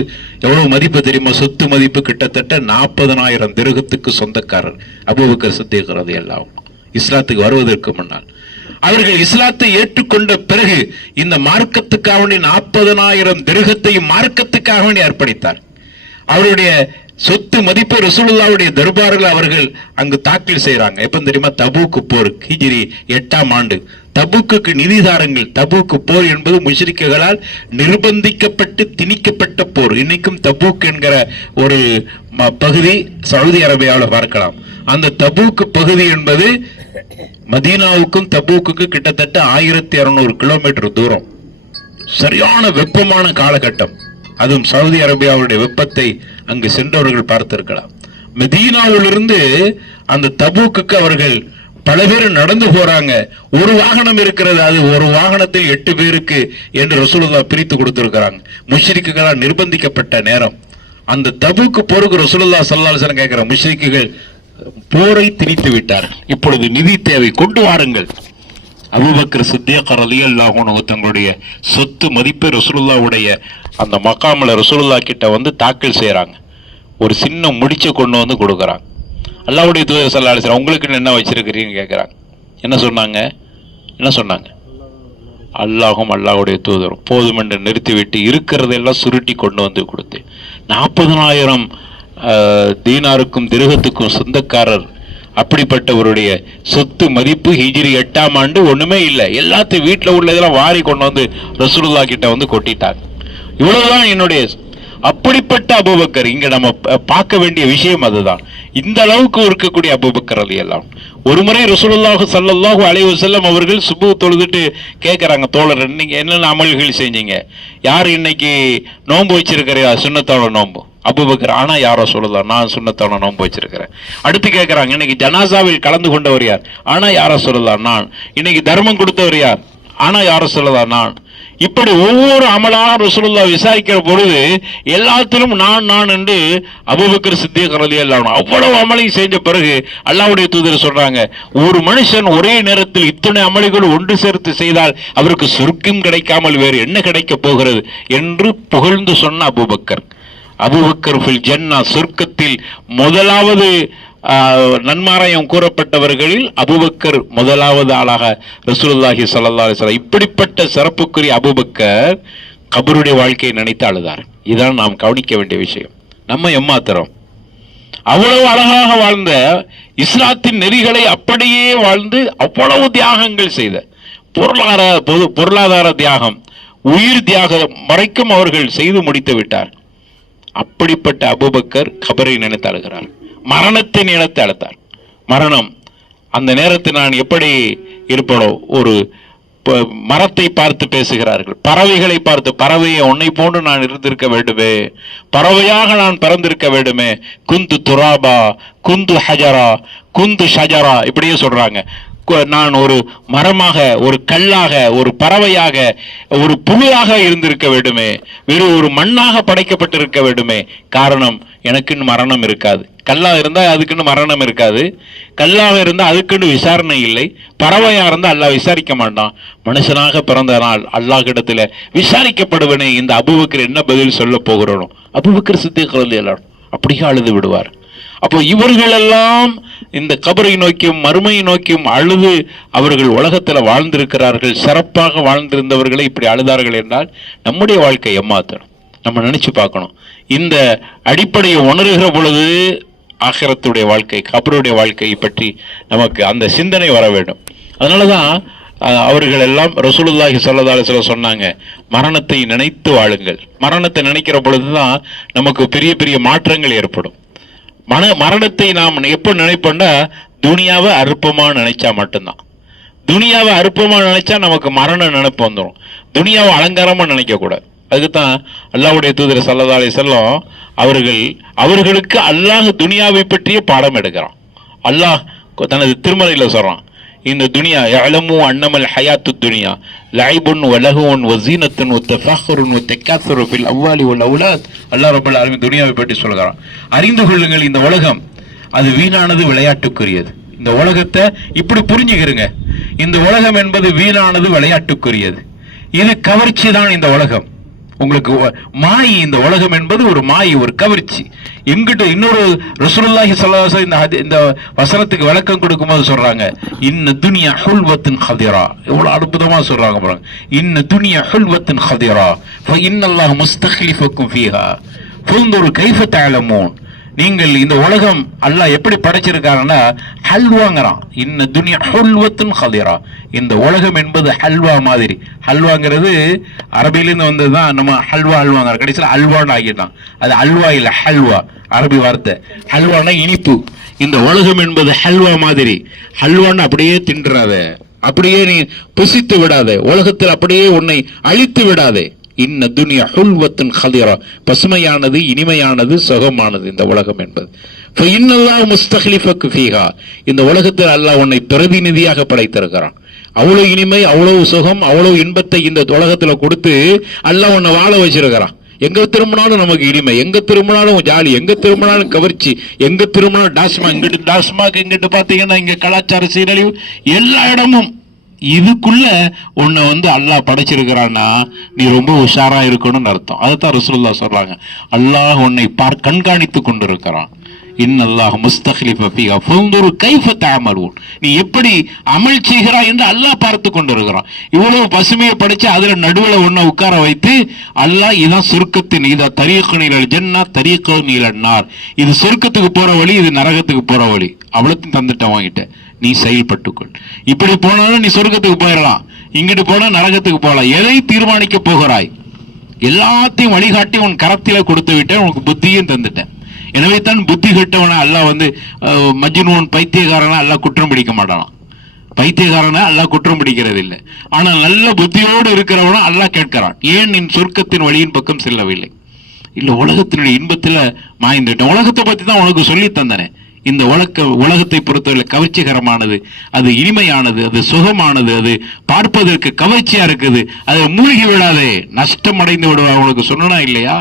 எவ்வளவு மதிப்பு தெரியுமா? சொத்து மதிப்பு கிட்டத்தட்ட 40,000 திர்ஹத்துக்கு சொந்தக்காரர் அபூபக்கர் சித்திக் ரலியல்லாஹு அன்ஹு. இஸ்லாத்துக்கு வருவதற்கு முன்னால் அவர்கள் இஸ்லாத்தை ஏற்றுக்கொண்ட பிறகு இந்த மார்க்கத்துக்காக 40,000 திர்ஹத்தையும் மார்க்கத்துக்காக அர்ப்பணித்தார். அவருடைய சொத்து மதிப்பு ரசூலுல்லாஹ்வுடைய தர்பாரில் அவர்கள் அங்கு தாக்கல் செய்யறாங்க. எப்ப தெரியுமா? தபூக்கு போர், ஹிஜ்ரி 8ஆம் ஆண்டு. தபூக்கு நிதிதாரங்கள். தபூக்கு போர் என்பது முஷ்ரிக்குகளால் நிர்பந்திக்கப்பட்டு திணிக்கப்பட்ட போர். இன்னைக்கும் தபூக் என்கிற ஒரு பகுதி சவுதி அரேபியாவில் பார்க்கலாம். அந்த தபூக்கு பகுதி என்பது மதீனாவுக்கும் தபூக்கு கிட்டத்தட்ட 1200 கிலோமீட்டர் தூரம். சரியான வெப்பமான காலகட்டம். அதுவும் சவுதி அரேபியாவுடைய வெப்பத்தை அங்கு சென்றவர்கள் பார்த்திருக்கலாம். மதீனாவிலிருந்து அந்த தபூக்கு அவர்கள் பல பேர் நடந்து போறாங்க. ஒரு வாகனம் இருக்கிறது, அது ஒரு வாகனத்தில் 8 பேருக்கு என்று ரசூலுல்லாஹ் பிரித்து கொடுத்திருக்கிறாங்க. முஷ்ரிக்குகளால் நிர்பந்திக்கப்பட்ட நேரம். அந்த தபூக்கு போருக்கு ரசூலுல்லாஹ் ஸல்லல்லாஹு அலைஹி வஸல்லம் கேட்கிற முஷ்ரிக்குகள் போரை திணித்து விட்டார். இப்பொழுது நிதி தேவை, கொண்டு வாருங்கள். அபூபக்கர் சித்திக் ரலியல்லாஹு அன்ஹு தங்களுடைய சொத்து மதிப்பு ரசூலுல்லாஹ்வுடைய அந்த மகாமில் ரசூலுல்லாஹ் கிட்ட வந்து தாக்கல் செய்யறாங்க. ஒரு சின்ன முடிச்ச கொண்டு வந்து கொடுக்குறாங்க. அல்லாஹ்வுடைய தூதர் ஸல்லல்லாஹு அலைஹி வஸல்லம் உங்களுக்கு என்ன வச்சிருக்கிறீங்கன்னு கேட்குறாங்க. என்ன சொன்னாங்க? அல்லாஹும் அல்லாஹ்வுடைய தூதரும் போதும் என்று நிறுத்திவிட்டு இருக்கிறதெல்லாம் சுருட்டி கொண்டு வந்து கொடுத்து 40,000 தீனாருக்கும் திர்ஹத்துக்கும் சொந்தக்காரர். அப்படிப்பட்டவருடைய சொத்து மதிப்பு ஹிஜ்ரி 8ஆம் ஆண்டு ஒண்ணுமே இல்லை. எல்லாத்தையும் வீட்டில் உள்ளதெல்லாம் வாரி கொண்டு வந்து ரசூலுல்லாஹ் கிட்ட வந்து கொட்டிட்டாங்க. இவ்வளவுதான் என்னுடைய. அப்படிப்பட்ட அபூபக்கர் இங்க நம்ம பார்க்க வேண்டிய விஷயம் அதுதான். இந்த அளவுக்கு இருக்கக்கூடிய அபூபக்கர் ரலியல்லாஹு அன்ஹு. ஒரு முறை ரசூலுல்லாஹி ஸல்லல்லாஹு அலைஹி வஸல்லம் அவர்கள் சுபு தொழுதுட்டு கேட்கறாங்க, தோழர் நீங்க என்னென்ன அமல்கள் செஞ்சீங்க? யார் இன்னைக்கு நோன்பு வச்சிருக்கிறியா? சுன்னத்தான நோன்பு. அபூபக்கர், ஆனா யாரோ சொல்லலாம், நான் சுன்னத்தான நோன்பு வச்சிருக்கிறேன். அடுத்து கேட்கறாங்க, இன்னைக்கு ஜனாசாவில் கலந்து கொண்டவர் யார்? ஆனா யாரோ சொல்லலாம், நான். இன்னைக்கு தர்மம் கொடுத்தவர் யார்? ஆனா யாரோ சொல்லலாம், நான். இப்படி ஒவ்வொரு அமலாக ரசூலுல்லாஹ் விசாரிக்கிற பொழுது எல்லாத்திலும் நான் என்று அபூபக்கர் சித்திக் ரலியல்லாஹு அன்ஹு அவ்வளவு அமலையும் செஞ்ச பிறகு அல்லாஹ்வுடைய தூதர் சொல்றாங்க, ஒரு மனுஷன் ஒரே நேரத்தில் இத்தனை அமல்கள் ஒன்று சேர்த்து செய்தால் அவருக்கு சொர்க்கம் கிடைக்காமல் வேறு என்ன கிடைக்க போகிறது என்று புகழ்ந்து சொன்ன அபூபக்கர் ஃபில் ஜன்னா, சொர்க்கத்தில் முதலாவது நன்மாராயம் கூறப்பட்டவர்களில் அபூபக்கர் முதலாவது ஆளாக ரசூலுல்லாஹி ஸல்லல்லாஹு அலைஹி வஸல்லம். இப்படிப்பட்ட சிறப்புக்குரிய அபூபக்கர் கபருடைய வாழ்க்கையை நினைத்து அழுதார். இதான் நாம் கவனிக்க வேண்டிய விஷயம். நம்ம எம்மாத்திரம் அவ்வளவு அழகாக வாழ்ந்த, இஸ்லாத்தின் நெறிகளை அப்படியே வாழ்ந்து அவ்வளவு தியாகங்கள் செய்த, பொருளாதார தியாகம், உயிர் தியாகம் வரைக்கும் அவர்கள் செய்து முடித்து விட்டார். அப்படிப்பட்ட அபூபக்கர் கபரை நினைத்து அழுகிறார். மரணத்தை நினைத்து அழுத்தார். மரணம் அந்த நேரத்தில் நான் எப்படி இருப்பனோ, ஒரு மரத்தை பார்த்து பேசுகிறார்கள், பறவைகளை பார்த்து, பறவையை உன்னை போன்று நான் இருந்திருக்க வேண்டுமே, பறவையாக நான் பிறந்திருக்க வேண்டுமே, குந்து துராபா குந்து ஹஜரா குந்து ஷஜரா, இப்படியே சொல்றாங்க. நான் ஒரு மரமாக, ஒரு கல்லாக, ஒரு பறவையாக, ஒரு புழுவாக இருந்திருக்க வேண்டுமே, வெறும் ஒரு மண்ணாக படைக்கப்பட்டிருக்க வேண்டுமே. காரணம், எனக்குன்னு மரணம் இருக்காது. கல்லா இருந்தா அதுக்குன்னு மரணம் இருக்காது, கல்லாக இருந்தா அதுக்குன்னு விசாரணை இல்லை, பறவையா இருந்தா அல்லாஹ் விசாரிக்க மாட்டான். மனுஷனாக பிறந்த நாள் அல்லாஹ்விடத்துல விசாரிக்கப்படுவனே. இந்த அபூபக்கர் என்ன பதில் சொல்ல போகிறோம்? அபூபக்கர் சித்திக் ரலியல்லாஹு அன்ஹு அப்படியே அழுது விடுவார். அப்போ இவர்கள் எல்லாம் இந்த கபரை நோக்கியும் மறுமையை நோக்கியும் அழுது அவர்கள் உலகத்துல வாழ்ந்திருக்கிறார்கள். சிறப்பாக வாழ்ந்திருந்தவர்களை இப்படி அழுதார்கள் என்றால் நம்முடைய வாழ்க்கை எம்மாத்திரம் நம்ம நினைச்சு பார்க்கணும். இந்த அடிப்படையை உணர்கிற பொழுது ஆகிரத்துடைய வாழ்க்கை, கபருடைய வாழ்க்கையை பற்றி நமக்கு அந்த சிந்தனை வர வேண்டும். அதனாலதான் அவர்கள் எல்லாம் ரசூலுல்லாஹி ஸல்லல்லாஹு அலைஹி வஸல்லம் சொன்னாங்க, மரணத்தை நினைத்து வாழுங்கள். மரணத்தை நினைக்கிற பொழுதுதான் நமக்கு பெரிய பெரிய மாற்றங்கள் ஏற்படும். மரணத்தை நாம் எப்போ நினைப்போம்னா, துனியாவை அற்பமா நினைச்சா மட்டும்தான். துனியாவை அற்பமா நினைச்சா நமக்கு மரண நினைப்பு வந்துடும். துனியாவை அலங்காரமா நினைக்க கூடாது. அதுக்குத்தான் அல்லாஹ்வுடைய தூதர் ஸல்லல்லாஹு அலைஹி வஸல்லம் அவர்களுக்கு அல்லாஹ் துனியாவை பற்றிய பாடம் எடுக்கிறான். அல்லாஹ் தனது திருமறையில சொல்றான், இந்த துனியா யஅலமு அன்னமல் ஹயாத்து துனியா லைபுன் வலஹுன் வஸீனத்துன் வதஃபஹுருன் வதகாசுரு ஃபில் அம்வாலி வல் அவுலாத். அல்லாஹ் ரப்பல் ஆலமீன் துனியாவை பற்றி சொல்கிறான். அறிந்து கொள்ளுங்கள், இந்த உலகம் அது வீணானது, விளையாட்டுக்குரியது. இந்த உலகத்தை இப்படி புரிஞ்சுக்கிறங்க, இந்த உலகம் என்பது வீணானது, விளையாட்டுக்குரியது. இது கவர்ச்சி தான் இந்த உலகம். உங்களுக்கு மாய், இந்த உலகம் என்பது ஒரு மாய், ஒரு கவர்ச்சி. எங்கிட்ட இன்னொரு ரசூலுல்லாஹி ஸல்லல்லாஹு அலைஹி வஸல்லம் இந்த வசனத்துக்கு விளக்கம் கொடுக்கும்போது சொல்றாங்க, இன்ன துனியா ஹுல்வத்துன் ஹதிரா. எவ்வளவு அற்புதமா சொல்றாங்க பாருங்க. இன்ன துனியா ஹுல்வத்துன் ஹதிரா ஃப இன்னல்லாஹு முஸ்தக்லிஃபக்கும் ஃபீஹா ஃபுன்துரு கைஃப தஅலமூன். நீங்கள் இந்த உலகம் அல்லாஹ் எப்படி படைச்சிருக்காங்கன்னா ஹல்வாங்கிறான். இன்ன துனியா ஹுல்வத்துன் ஹதிரா. இந்த உலகம் என்பது ஹல்வா மாதிரி. ஹல்வாங்கிறது அரபியிலிருந்து வந்ததுதான். நம்ம ஹல்வாங்கிற கடைசியில் அல்வான்னு ஆகிட்டான். அது அல்வா இல்ல, ஹல்வா அரபி வார்த்தை. ஹல்வானா இனிப்பு. இந்த உலகம் என்பது ஹல்வா மாதிரி. ஹல்வான்னு அப்படியே தின்றாத, அப்படியே நீ புசித்து விடாதே, உலகத்தில் அப்படியே உன்னை அழித்து விடாதே. இன்ன துனியா ஹுல்வத்துன் ஹதிரா, பசுமையானது, இனிமையானது, சுகமானது இந்த உலகம் என்பது. இன்னல்லாஹு முஸ்தக்லிஃபக்கு ஃபீஹா, இந்த உலகத்தில் அல்லாஹ் உன்னை பிரதிநிதியாக படைத்திருக்கிறான். அவ்வளவு இனிமை, அவ்வளவு சுகம், அவ்வளவு இன்பத்தை இந்த உலகத்துல கொடுத்து அல்லாஹ் உன்னை வாழ வச்சிருக்கிறான். எங்க திரும்பினாலும் நமக்கு இனிமை, எங்க திரும்பினாலும் ஜாலி, எங்க திரும்பினாலும் கவர்ச்சி, எங்க திரும்பினாலும் டாஸ்மாக். இங்கிட்டு டாஸ்மாக், இங்கிட்டு பாத்தீங்கன்னா இங்க கலாச்சார சீரழிவு, எல்லா இடமும். இதுக்குள்ள உன்னை அல்லாஹ் படைச்சிருக்கிறான்னா நீ ரொம்ப உஷாரா இருக்கணும்னு அர்த்தம். அதைத்தான் ரசூலுல்லாஹ் சொல்றாங்க, அல்லாஹ் உன்னை கண்காணித்து கொண்டிருக்கிறான். இன்னல்லாஹ் முஸ்தக்லிஃப ஃபீஹா ஃபன்துரு கைஃப தஅமலூன். நீ எப்படி அமல் செய்கிறாய் என்று அல்லாஹ் பார்த்து கொண்டிருக்கிறான். இவ்வளவு பசுமையை படைச்சு அதுல நடுவில் ஒன்ன உட்கார வைத்து அல்லாஹ் இதான் சொர்க்கத்தின், இதா தரீகுனில் ஜன்னா தரீகுனில் நார், இது சொர்க்கத்துக்கு போற வழி, இது நரகத்துக்கு போற வழி, அவ்வளோத்தையும் தந்துட்டேன் வாங்கிட்ட, நீ செயல்பட்டுக்கொள். இப்படி போனாலும் நீ சொர்க்கத்துக்கு போயிடலாம், இங்கிட்டு போனா நரகத்துக்கு போகலாம். எதை தீர்மானிக்க போகிறாய்? எல்லாத்தையும் வழிகாட்டி உன் கரத்தில கொடுத்து விட்டேன், உனக்கு புத்தியும் தந்துட்டேன். எனவே தான் புத்தி கெட்டவனை அல்லாஹ் மஜ்னூன், பைத்தியக்காரனா அல்லாஹ் குற்றம் பிடிக்க மாட்டானாம். பைத்தியக்காரனை அல்லாஹ் குற்றம் பிடிக்கிறது இல்லை. ஆனால் நல்ல புத்தியோடு இருக்கிறவனா அல்லாஹ் கேட்கிறான், ஏன் நீ சொர்க்கத்தின் வழியின் பக்கம் செல்லவில்லை? இல்ல, உலகத்தினுடைய இன்பத்துல மாய்ந்துட்டேன். உலகத்தை பத்தி தான் உனக்கு சொல்லி தந்தனே. இந்த உலகத்தை பொறுத்தவரை கவர்ச்சிகரமானது, அது இனிமையானது, அது சுகமானது, அது பார்ப்பதற்கு கவர்ச்சியா இருக்குது. அதை மூழ்கி விடாதே, நஷ்டம் அடைந்து விடுவா. உனக்கு சொன்னா இல்லையா?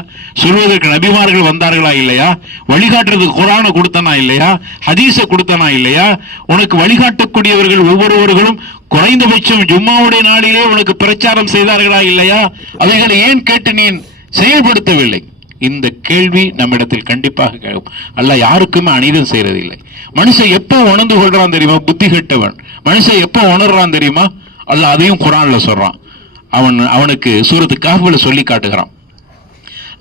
சொல்வதற்கு நபிமார்கள் வந்தார்களா இல்லையா? வழிகாட்டுறதுக்கு குர்ஆனை கொடுத்தனா இல்லையா? ஹதீஸை கொடுத்தனா இல்லையா? உனக்கு வழிகாட்டக்கூடியவர்கள் ஒவ்வொருவர்களும் குறைந்தபட்சம் ஜும்மாவுடைய நாளிலே உனக்கு பிரச்சாரம் செய்தார்களா இல்லையா? அவைகளை ஏன் கேட்டு நீ செயல்படுத்தவில்லை? இந்த கேள்வி நம்மிடத்தில் கண்டிப்பாக கேட்கும். அல்லாஹ் யாருக்குமே அநீதம் செய்யறதில்லை. மனுஷன் எப்போ உணர்ந்து கொள்றான் தெரியுமா? புத்தி கெட்டவன் மனுஷன் எப்போ உணர்றான் தெரியுமா? அல்லாஹ் அதையும் குர்ஆன்ல சொல்றான். அவனுக்கு சூரத்து கஹ்ஃப்ல சொல்லி காட்டுகிறான்.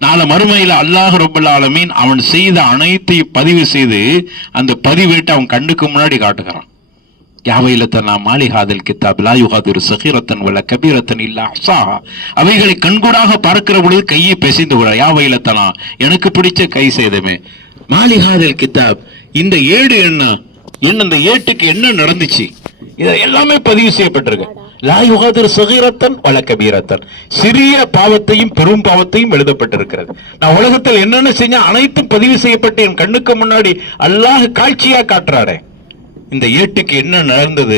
நாளை மறுமையில அல்லாஹ் ரப்பல் ஆலமீன் அவன் செய்த அனைத்தையும் பதிவு செய்து அந்த பதிவேட்டை அவன் கண்ணுக்கு முன்னாடி காட்டுகிறான். யாவைலத்தனா மாலி ஹாதல் கிதாப் லா யுகாதிரு சகீரத்தன் வல கபீரத்தன் இல்லா அஹ்ஸாஹா. அவைகளை கண்கூடாக பார்க்கிற பொழுது கையை பிசைந்து விட, யாவைலத்தனா எனக்கு பிடிச்ச கை செய்தமே, மாலி ஹாதல் கிதாப் இந்த ஏடு என்ன, இந்த ஏட்டுக்கு என்ன நடந்துச்சு, இது எல்லாமே பதிவு செய்யப்பட்டிருக்கு. லா யுகாதிரு சகீரத்தன் வல கபீரத்தன், சிறிய பாவத்தையும் பெரும் பாவத்தையும் எழுதப்பட்டிருக்கிறது. நான் உலகத்தில் என்னென்ன செஞ்ச அனைத்தும் பதிவு செய்யப்பட்டு என் கண்ணுக்கு முன்னாடி அல்லாஹ் காட்சியா காட்டுறாரே. இந்த ஏட்டுக்கு என்ன நடந்தது,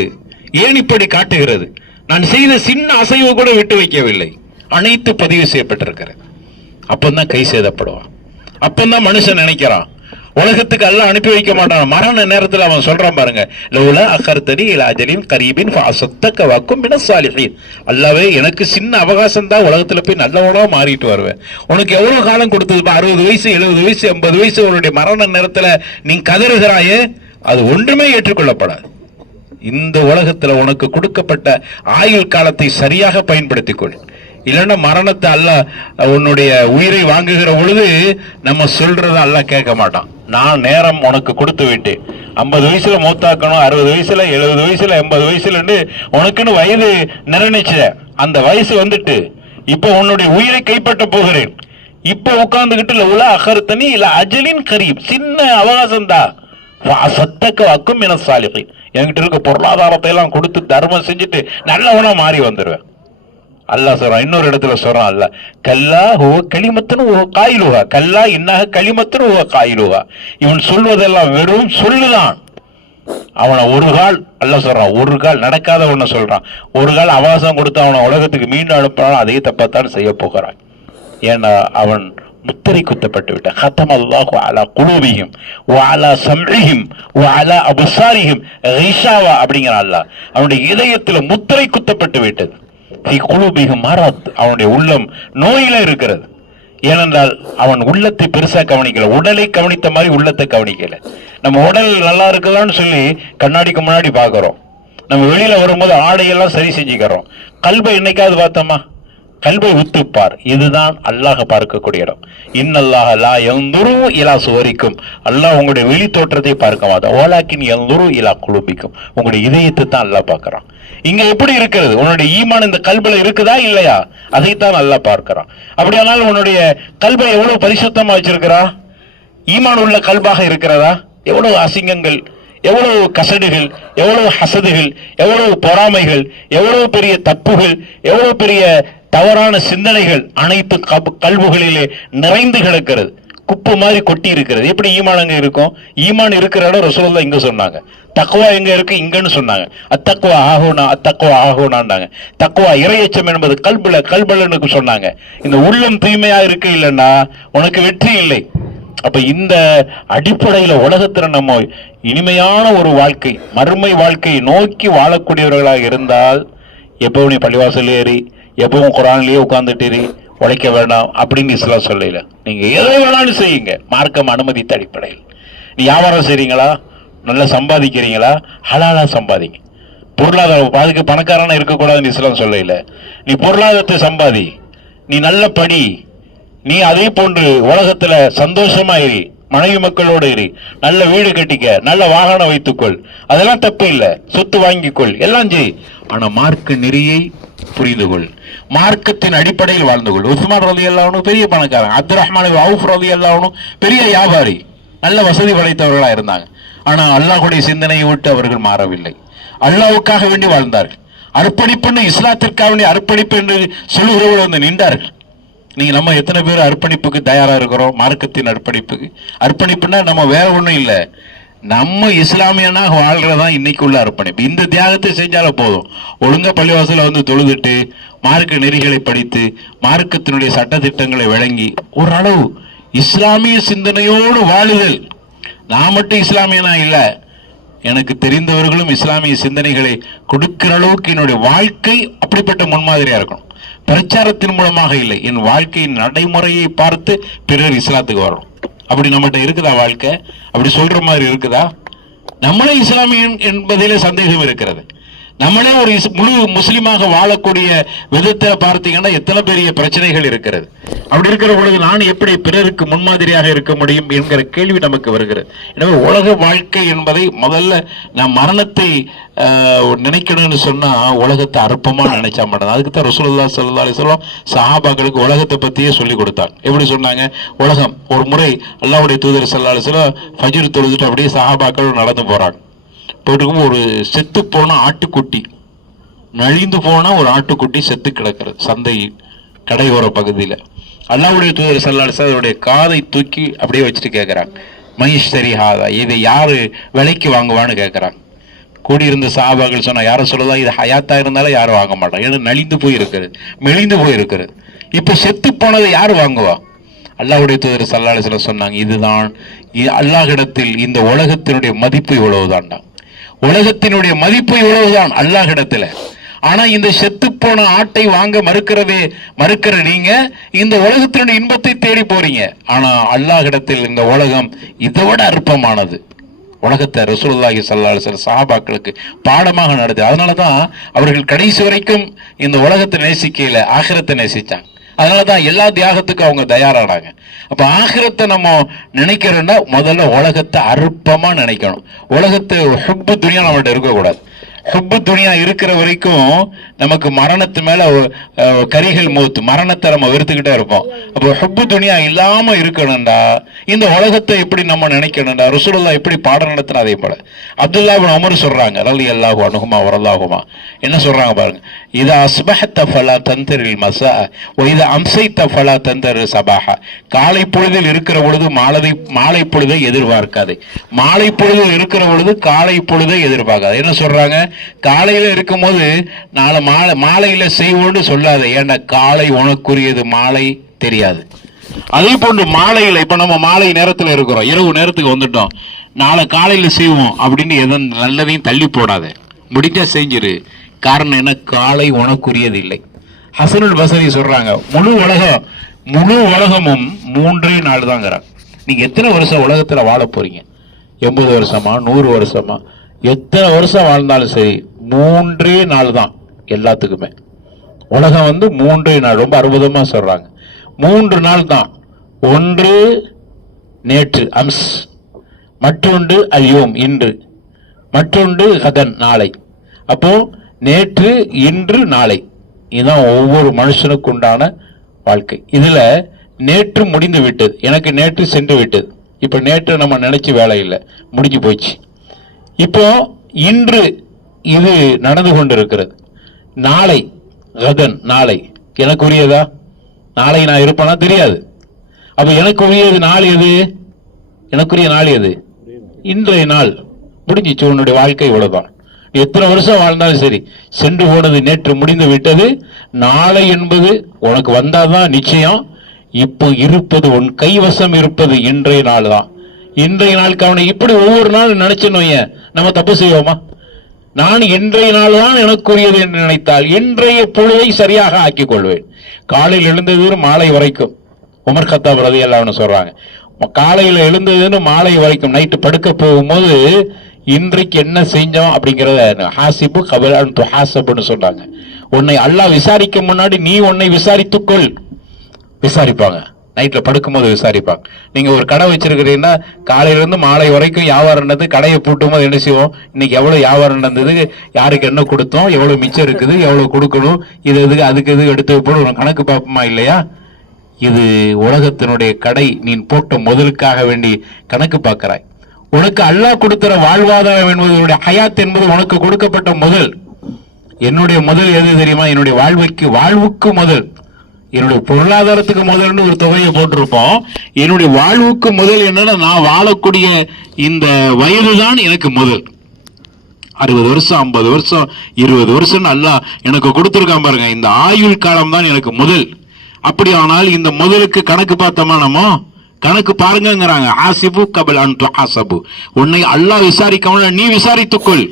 ஏன் இப்படி காட்டுகிறது? நான் செய்த சின்ன அசைவு கூட விட்டு வைக்கவில்லை, அனைத்து பதிவு செய்யப்பட்டிருக்கிறது. அப்பந்தான் கை சேதப்படுவான். அப்பந்தான் மனுஷன் நினைக்கிறான் உலகத்துக்கு அல்லாஹ் அனுப்பி வைக்க மாட்டான். மரண நேரத்தில் அவன் சொல்றான் பாருங்க, லௌலா அகர்தனி இலா அஜலின் கரீபின் ஃபஅஸத்தக வகும் மினஸ் சாலிஹீன். அல்லாஹ்வே எனக்கு சின்ன அவகாசம் தான், உலகத்துல போய் நல்லவனா மாறிட்டு வருவேன். உனக்கு எவ்வளவு காலம் கொடுத்தது? 60 வயசு, 70 வயசு, 80 வயசு. உன்னுடைய மரண நேரத்துல நீ கதறுகிறாயே, அது ஒன்றுமே ஏற்றுக்கொள்ளப்படாது. இந்த உலகத்துல உனக்கு கொடுக்கப்பட்ட ஆயுள் காலத்தை சரியாக பயன்படுத்திக் கொள். இல்லைன்னா மரணத்தை அல்லாஹ் உன்னுடைய உயிரை வாங்குகிற பொழுது நம்ம சொல்றத அல்லாஹ் கேட்க மாட்டான். நான் நேரம் உனக்கு கொடுத்து விட்டேன், 50 வயசுல மூத்தாக்கணும், 60 வயசுல, 70 வயசுல, 80 வயசுல உனக்குன்னு வயது நிர்ணயிச்ச அந்த வயசு வந்துட்டு இப்ப உன்னுடைய உயிரை கைப்பற்ற போகிறேன். இப்ப உட்கார்ந்துகிட்டு லௌலா அகர்தனி இலா அஜலின் கரீப், சின்ன அவகாசம் தான், வக்கும் மினஸ் சாலிஹீன், என்கிட்ட இருக்க பொருளாதாரத்தை எல்லாம் கொடுத்து தர்மம் செஞ்சுட்டு நல்லவனா மாறி வந்துருவேன். அல்லாஹ் சொல்றான். இன்னொரு இடத்துல சொல்றான் அல்லாஹ், கல்லா ஹுவ கலிமத்துன் ஹுவ காயிலுஹா, கல்லா இன்னஹ கலிமத்துன் ஹுவ காயிலுஹா. இவன் சொல்வதெல்லாம் வெறும் சொல்லுதான். அவனை ஒரு கால் அல்லாஹ் சொல்றான், ஒரு கால் நடக்காத ஒண்ணு சொல்றான், ஒரு கால் அவகாசம் கொடுத்து அவனை உலகத்துக்கு மீண்டும் அனுப்பினாலும் அதே தப்பத்தான் செய்ய போகிறான். ஏன்னா அவன் முத்திரை குத்தப்பட்டு விட்டான். ختم الله على قلوبهم وعلى سمعهم وعلى ابصارهم غشاوة அப்படிங்கற அல்லாஹ் அவனுடைய இதயத்தில் முத்திரை குத்தப்பட்டு விட்டது. அவனுடைய உள்ளம் நோயில இருக்கிறது. ஏனென்றால் அவன் உள்ளத்தை பெருசா கவனிக்கல, உடலை கவனித்த மாதிரி உள்ளத்தை கவனிக்கல. நம்ம உடல் நல்லா இருக்குதான்னு சொல்லி கண்ணாடிக்கு முன்னாடி பாக்குறோம், நம்ம வெளியில வரும்போது ஆடையெல்லாம் சரி செஞ்சுக்கிறோம். கல்வை என்னைக்காவது பார்த்தோமா? கல்வை உத்துப்பார். இதுதான் அல்லாஹ் பார்க்கக்கூடிய இடம். இன்னல்லாஹ லா யன்துரு இலா சுவரிக்கும், அல்லாஹ் உங்களுடைய வெளி தோற்றத்தை பார்க்க மாட்டான். வலாக்கின் யன்துரு இலா குலூபிக்கும், உங்களுடைய இதயத்தை தான் அல்லாஹ் பார்க்கறான். இங்க எப்படி இருக்கிறது? உன்னுடைய ஈமான் இந்த கல்புல இருக்குதா இல்லையா? அதைத்தான் அல்லாஹ் பார்க்கிறான். அப்படியானால் உன்னுடைய கல்பை எவ்வளவு பரிசுத்தமா வச்சிருக்கிறா? ஈமான் உள்ள கல்பாக இருக்கிறதா? எவ்வளவு அசிங்கங்கள், எவ்வளவு கசடுகள், எவ்வளவு ஹசதுகள், எவ்வளவு பொறாமைகள், எவ்வளவு பெரிய தப்புகள், எவ்வளவு பெரிய தவறான சிந்தனைகள் அனைத்து கல்புகளிலே நிறைந்து கிடக்கிறது, குப்பு மாதிரி கொட்டி இருக்கிறது. எப்படி ஈமான் அங்க இருக்கும்? ஈமான் இருக்கிற இடம் ரசூலுல்லாஹ் இங்க சொன்னாங்க. தக்வா எங்க இருக்கு? இங்கன்னு சொன்னாங்க. அத்தக்வா ஆகுனா, அத்தக்வா ஆகுனாண்டாங்க. தக்வா இறையச்சம் என்பது கல்பலனுக்கு சொன்னாங்க. இந்த உள்ளம் தூய்மையா இருக்கு இல்லைன்னா உனக்கு வெற்றி இல்லை. அப்ப இந்த அடிப்படையில உலகத்துல நம்ம இனிமையான ஒரு வாழ்க்கை, மறுமை வாழ்க்கையை நோக்கி வாழக்கூடியவர்களாக இருந்தால், எப்பவும் நீ பள்ளிவாசல் ஏறி எப்பவும் குரான்லயே உட்கார்ந்துட்டு உழைக்க வேண்டாம் அப்படின்னு இஸ்லாம் சொல்லல. நீங்க எதை வேணாலும் செய்யுங்க, மார்க்கம் அனுமதித்த அடிப்படையில். நீ வியாபாரம் செய்றீங்களா, நல்லா சம்பாதிக்கிறீங்களா, ஹலாலா சம்பாதிங்க. பொருளாதார பாதிக்கு பணக்காரனா இருக்கக்கூடாதுன்னு இஸ்லாம் சொல்லல. நீ பொருளாதாரத்தை சம்பாதி, நீ நல்ல படி, நீ அதே போன்று உலகத்துல சந்தோஷமா இரு, மனைவி மக்களோடு இரு, நல்ல வீடு கட்டிக்க, நல்ல வாகனம் வைத்துக்கொள், அதெல்லாம் தப்பு இல்லை. சொத்து வாங்கிக்கொள், எல்லாம் செய். ஆனா மார்க்க நெறியை புரிந்து கொள், மார்க்கத்தின் அடிப்படையில் வாழ்ந்து கொள். உஸ்மான் ரலியல்லாஹு அன்ஹு பெரிய பணக்காரன், அப்துல் ரஹ்மான் அவுஃப் ரலியல்லாஹு அன்ஹு பெரிய வியாபாரி, நல்ல வசதி படைத்தவர்களா இருந்தாங்க. ஆனா அல்லாஹ்வுடைய சிந்தனையை விட்டு அவர்கள் மாறவில்லை. அல்லாஹ்வுக்காக வேண்டி வாழ்ந்தார்கள். அர்ப்பணிப்பு, இஸ்லாத்திற்காக வேண்டி அர்ப்பணிப்பு என்று சொல்லுகிறவர்கள் வந்து நின்றார்கள். நீங்க நம்ம எத்தனை பேர் அர்ப்பணிப்புக்கு தயாரா இருக்கிறோம்? மார்க்கத்தின் அர்ப்பணிப்புக்கு. அர்ப்பணிப்புன்னா நம்ம வேற ஒண்ணும் இல்லை, நம்ம இஸ்லாமியனாக வாழ்றதான் இன்னைக்கு உள்ள அர்ப்பணிப்பு. இந்த தியாகத்தை செஞ்சாலும் போதும். ஒழுங்கா பள்ளிவாசல வந்து தொழுதுட்டு மார்க்க நெறிகளை படித்து மார்க்கத்தினுடைய சட்ட திட்டங்களை வழங்கி ஓரளவு இஸ்லாமிய சிந்தனையோடு வாழுதல். நான் மட்டும் இஸ்லாமியனா இல்ல, எனக்கு தெரிந்தவர்களும் இஸ்லாமிய சிந்தனைகளை கொடுக்கிற அளவுக்கு என்னுடைய வாழ்க்கை அப்படிப்பட்ட முன்மாதிரியா இருக்கணும். பிரச்சாரத்தின் மூலமாக இல்லை, என் வாழ்க்கையின் நடைமுறையை பார்த்து பிறர் இஸ்லாத்துக்கு வரணும். அப்படி நம்மகிட்ட இருக்குதா வாழ்க்கை? அப்படி சொல்ற மாதிரி இருக்குதா? நம்மளே இஸ்லாமியன் என்பதிலே சந்தேகம் இருக்கிறது. நம்மளே ஒரு முழு முஸ்லிமாக வாழக்கூடிய விதத்தை பார்த்தீங்கன்னா எத்தனை பெரிய பிரச்சனைகள் இருக்கிறது. அப்படி இருக்கிற பொழுது நான் எப்படி பிறருக்கு முன்மாதிரியாக இருக்க முடியும் என்கிற கேள்வி நமக்கு வருகிறது. எனவே உலக வாழ்க்கை என்பதை முதல்ல நான் மரணத்தை நினைக்கணும்னு சொன்னா உலகத்தை அற்பமா நினைச்சா மாட்டேன். அதுக்கு தான் ரசூலுல்லாஹி ஸல்லல்லாஹு அலைஹி வஸல்லம் சஹாபாக்களுக்கு உலகத்தை பத்தியே சொல்லி கொடுத்தாங்க. எப்படி சொன்னாங்க? உலகம் ஒரு முறை அல்லாஹ்வுடைய தூதர் ஸல்லல்லாஹு அலைஹி வஸல்லம் ஃபஜ்ர் தொழுதுட்டு அப்படியே சஹாபாக்கள் நடந்து போறாங்க. போட்டுக்கும் ஒரு செத்து போன ஆட்டுக்குட்டி, நலிந்து போன ஒரு ஆட்டுக்குட்டி செத்து கிடக்கிறது சந்தை கடையோர பகுதியில். அல்லாஹ்வுடைய தூதர் ஸல்லல்லாஹு அலைஹி வஸல்லம் அவருடைய காதை தூக்கி அப்படியே வச்சுட்டு கேட்குறாங்க, மஹிஷ்தரி ஹாதா, இதை யாரு விலைக்கு வாங்குவான்னு கேட்குறாங்க. கூடியிருந்த சஹாபாக்கள் சொன்னா, யாரும் சொல்லலாம் இது ஹயாத்தா இருந்தாலும் யாரும் வாங்க மாட்டாங்க, ஏன்னா நலிந்து போய் இருக்கிறது, மெலிந்து போய் இருக்கிறது. இப்ப செத்து போனதை யாரு வாங்குவா? அல்லாஹ்வுடைய தூதர் ஸல்லல்லாஹு அலைஹி வஸல்லம் சொன்னாங்க, இதுதான் அல்லாஹ்விடத்தில் இந்த உலகத்தினுடைய மதிப்பு இவ்வளவுதான்டா, உலகத்தினுடைய மதிப்பு இவ்வளவுதான் அல்லாஹ்விடத்துல. ஆனா இந்த செத்து போன ஆட்டை வாங்க மறுக்கிற நீங்க இந்த உலகத்தினுடைய இன்பத்தை தேடி போறீங்க. ஆனா அல்லாஹ்விடத்தில் இந்த உலகம் இதை விட அற்பமானது. உலகத்தை ரசூலுல்லாஹி ஸல்லல்லாஹு அலைஹி வஸல்லம் சஹாபாக்களுக்கு பாடமாக நடத்தி, அதனாலதான் அவர்கள் கடைசி வரைக்கும் இந்த உலகத்தை நேசிக்கல, ஆகிரத்தை நேசிச்சாங்க. அதனாலதான் எல்லா தியாகத்துக்கும் அவங்க தயாரானாங்க. அப்ப ஆகிரத்தை நம்ம நினைக்கிறோம்னா முதல்ல உலகத்தை அற்பமா நினைக்கணும். உலகத்தை ஹுப்பு துனியா நம்மகிட்ட இருக்கக்கூடாது. ஹுப்பு துனியா இருக்கிற வரைக்கும் நமக்கு மரணத்து மேல கரிகள் மூத்து, மரணத்தை நம்ம வெறுத்துக்கிட்டே இருப்போம். அப்போ ஹுப்பு துனியா இல்லாம இருக்கணும்டா இந்த உலகத்தை எப்படி நம்ம நினைக்கணும்டா ரசூலுல்லாஹ் எப்படி பாடம் நடத்தின அதே போல. அப்துல்லாஹ் இப்னு உமர் சொல்றாங்க ரலியல்லாஹு அன்ஹுமா வரல்லாஹுமா, என்ன சொல்றாங்க பாருங்க, இதா அஸ்பஹத ஃபலா தந்தரில் மஸா வ இதா அம்சைத ஃபலா தந்தர் சபாஹா. காலை பொழுதில் இருக்கிற பொழுது மாலை பொழுதை எதிர்பார்க்காதே, மாலை பொழுதில் இருக்கிற பொழுது காலை பொழுதை எதிர்பார்க்காது. என்ன சொல்றாங்க? காலையில இருக்கும் போது நாளை மாலையில செய்வோன்னு சொல்லாத, ஏன்னா காலை உனக்குரியது, மாலை தெரியாது. அதே போன்று மாலையில இப்ப நம்ம மாலை நேரத்துல இருக்கிறோம், இரவு நேரத்துக்கு வந்துட்டோம், நாளை காலையில செய்வோம் அப்படின்னு எதன் நல்லதையும் தள்ளி போடாத, முடிஞ்சா செஞ்சிரு. காரணம் என்ன? காலை உனக்குரியது இல்லை. ஹசனுல் பஸரி சொல்றாங்க, முழு உலகமும் 3 நாள் தாங்கிறாங்க. நீங்க எத்தனை வருஷம் உலகத்துல வாழ போறீங்க? 80 வருஷமா, 100 வருஷமா, எத்தனை வருஷம் வாழ்ந்தாலும் சரி 3 நாள் தான் எல்லாத்துக்குமே. உலகம் 3 நாள், ரொம்ப அற்புதமா சொல்றாங்க. 3 நாள் தான். ஒன்று நேற்று அம்ஸ், மற்றொன்று அல்யோம் இன்று, மற்றொன்று கதன் நாளை. அப்போ நேற்று, இன்று, நாளை, இதுதான் ஒவ்வொரு மனுஷனுக்கு உண்டான வாழ்க்கை. இதுல நேற்று முடிந்து விட்டது, எனக்கு நேற்று சென்று விட்டது. இப்ப நேற்று நம்ம நினைச்சு வேலை இல்லை, முடிஞ்சு போச்சு. இப்போ இன்று இது நடந்து கொண்டிருக்கிறது. நாளை கதன் நாளை எனக்குரியதா? நாளை நான் இருப்பேனா தெரியாது. அப்ப எனக்குரியது நாள் எது? எனக்குரிய நாள் எது? இன்றைய நாள். முடிஞ்சிச்சு உன்னுடைய வாழ்க்கை, இவ்வளவுதான். எத்தனை வருஷம் வாழ்ந்தாலும் சரி, சென்று போனது நேற்று முடிந்து விட்டது. நாளை என்பது உனக்கு வந்தாதான் நிச்சயம். இப்போ இருப்பது, உன் கைவசம் இருப்பது இன்றைய நாள் தான். இன்றைய நாள் கவனை. இப்படி ஒவ்வொரு நாள் நினைச்சுன்னு நம்ம தப்பு செய்வோமா? நான் இன்றைய நாள் தான் எனக்குரியது என்று நினைத்தால் இன்றைய பொழுதை சரியாக ஆக்கிக் கொள்வேன். காலையில் எழுந்தது மாலை வரைக்கும் உமர் கத்தாப் ரலியல்லாஹு சொல்றாங்க, காலையில் எழுந்ததுன்னு மாலை வரைக்கும், நைட்டு படுக்க போகும்போது இன்றைக்கு என்ன செஞ்சோம் அப்படிங்கிறத ஹாசிபு கபில அன் துஹாசபுன்னு சொல்றாங்க. உன்னை அல்லாஹ் விசாரிக்க முன்னாடி நீ உன்னை விசாரித்துக்கொள். விசாரிப்பாங்க, நைட்ல படுக்கும்போது விசாரிப்பாங்க. நீங்க ஒரு கடை வச்சிருக்கிறீங்கன்னா காலையில இருந்து மாலை வரைக்கும் வியாபாரம் நடந்து, கடையை பூட்டும் போது என்ன செய்வோம்? இன்னைக்கு எவ்வளவு வியாபாரம் நடந்தது, யாருக்கு என்ன கொடுத்தோம், எவ்வளவு மிச்சம் இருக்குது, எவ்வளவு கொடுக்கணும், இது எதுக்கு அதுக்கு எதுக்கு எடுத்து போட ஒரு கணக்கு பார்ப்போமா இல்லையா? இது உலகத்தினுடைய கடை. நீ போட்ட முதலுக்காக வேண்டி கணக்கு பார்க்கிறாய். உனக்கு அல்லாஹ் கொடுக்கிற வாழ்வாதாரம் என்பது, ஹயாத் என்பது உனக்கு கொடுக்கப்பட்ட முதல். என்னுடைய முதல் எது தெரியுமா? என்னுடைய வாழ்வுக்கு முதல். என்னுடைய பொருளாதாரத்துக்கு முதல்னு ஒரு தொகையை போட்டிருப்போம். என்னுடைய வாழ்வுக்கு முதல் என்னன்னா, நான் வாழக்கூடிய இந்த வயதுதான் எனக்கு முதல். 60 வருஷம், 50 வருஷம், 20 வருஷம் அல்லாஹ் எனக்கு கொடுத்திருக்கான் பாருங்க. இந்த ஆயுள் காலம் தான் எனக்கு முதல். அப்படி ஆனால் இந்த முதலுக்கு கணக்கு பார்த்தோமா? நம்ம கணக்கு பாருங்கிறாங்க. ஆசிபு கபில அன் துஹாசபு. உன்னை அல்லாஹ் விசாரிக்காம நீ விசாரித்துக்கொள்.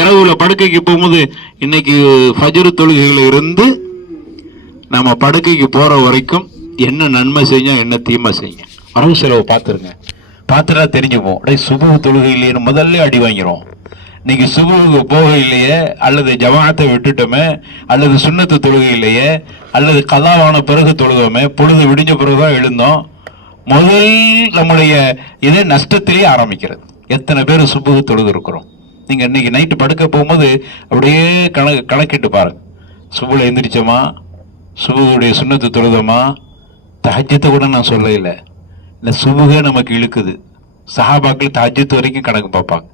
இரவுல படுக்கைக்கு போகும்போது, இன்னைக்கு ஃபஜ்ர் தொழுகையில இருந்து நம்ம படுக்கைக்கு போற வரைக்கும் என்ன நன்மை செஞ்சோம், என்ன தீமை செஞ்சோம், வரவு செலவு பார்த்துருங்க. பார்த்துட்டா தெரிஞ்சுப்போம். சுபஹ் தொழுகையிலேயே முதல்ல அடி வாங்கிறோம். இன்னைக்கு சுபஹுக்கு போகையிலேயே, அல்லது ஜமாஅத்தை விட்டுட்டோமே, அல்லது சுன்னத்து தொழுகையிலேயே, அல்லது கலாவான பிறகு தொழுகோமே, பொழுது விடிஞ்ச பிறகுதான் எழுந்தோம். முதல் நம்முடைய இதே நஷ்டத்திலேயே ஆரம்பிக்கிறது. எத்தனை பேர் சுபஹு தொழுது இருக்கிறோம்? நீங்க இன்னைக்கு நைட்டு படுக்க போகும்போது அப்படியே கணக்கிட்டு பாருங்க. சுபுல எந்திரிச்சோமா, சுபுடைய சுன்னத்து தொழுதோமா, தஹஜ்ஜத்தை கூட நான் சொல்ல இல்லை. இந்த சுபுகே நமக்கு இழுக்குது. சஹாபாக்கள் தஹஜ்ஜத் வரைக்கும் கணக்கு பார்ப்பாங்க.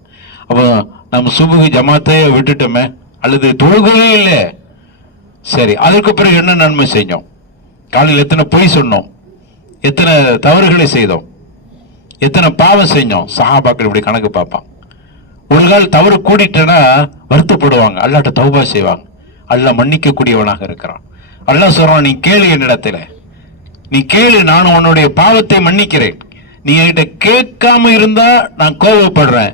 அப்போ நம்ம சுபுகு ஜமாத்தை விட்டுட்டோமே, அல்லது தொழுகவே இல்லை. சரி, அதற்கு பிறகு என்ன நன்மை செஞ்சோம்? காலையில் எத்தனை பொய் சொன்னோம், எத்தனை தவறுகளை செய்தோம், எத்தனை பாவம் செஞ்சோம்? சஹாபாக்கள் இப்படி கணக்கு பார்ப்பாங்க. ஒரு கால் தவறு கூடிட்டேன்னா வருத்தப்படுவாங்க, அல்லாட்ட தௌபா செய்வாங்க. அல்லாஹ் மன்னிக்க கூடியவனாக இருக்கிறான். அல்லாஹ் சொல்றான், நீ கேளு என்னிடத்துல, நீ கேளு, நான் உன்னுடைய பாவத்தை மன்னிக்கிறேன். நீ என்கிட்ட கேட்காம இருந்தா நான் கோபப்படுறேன்,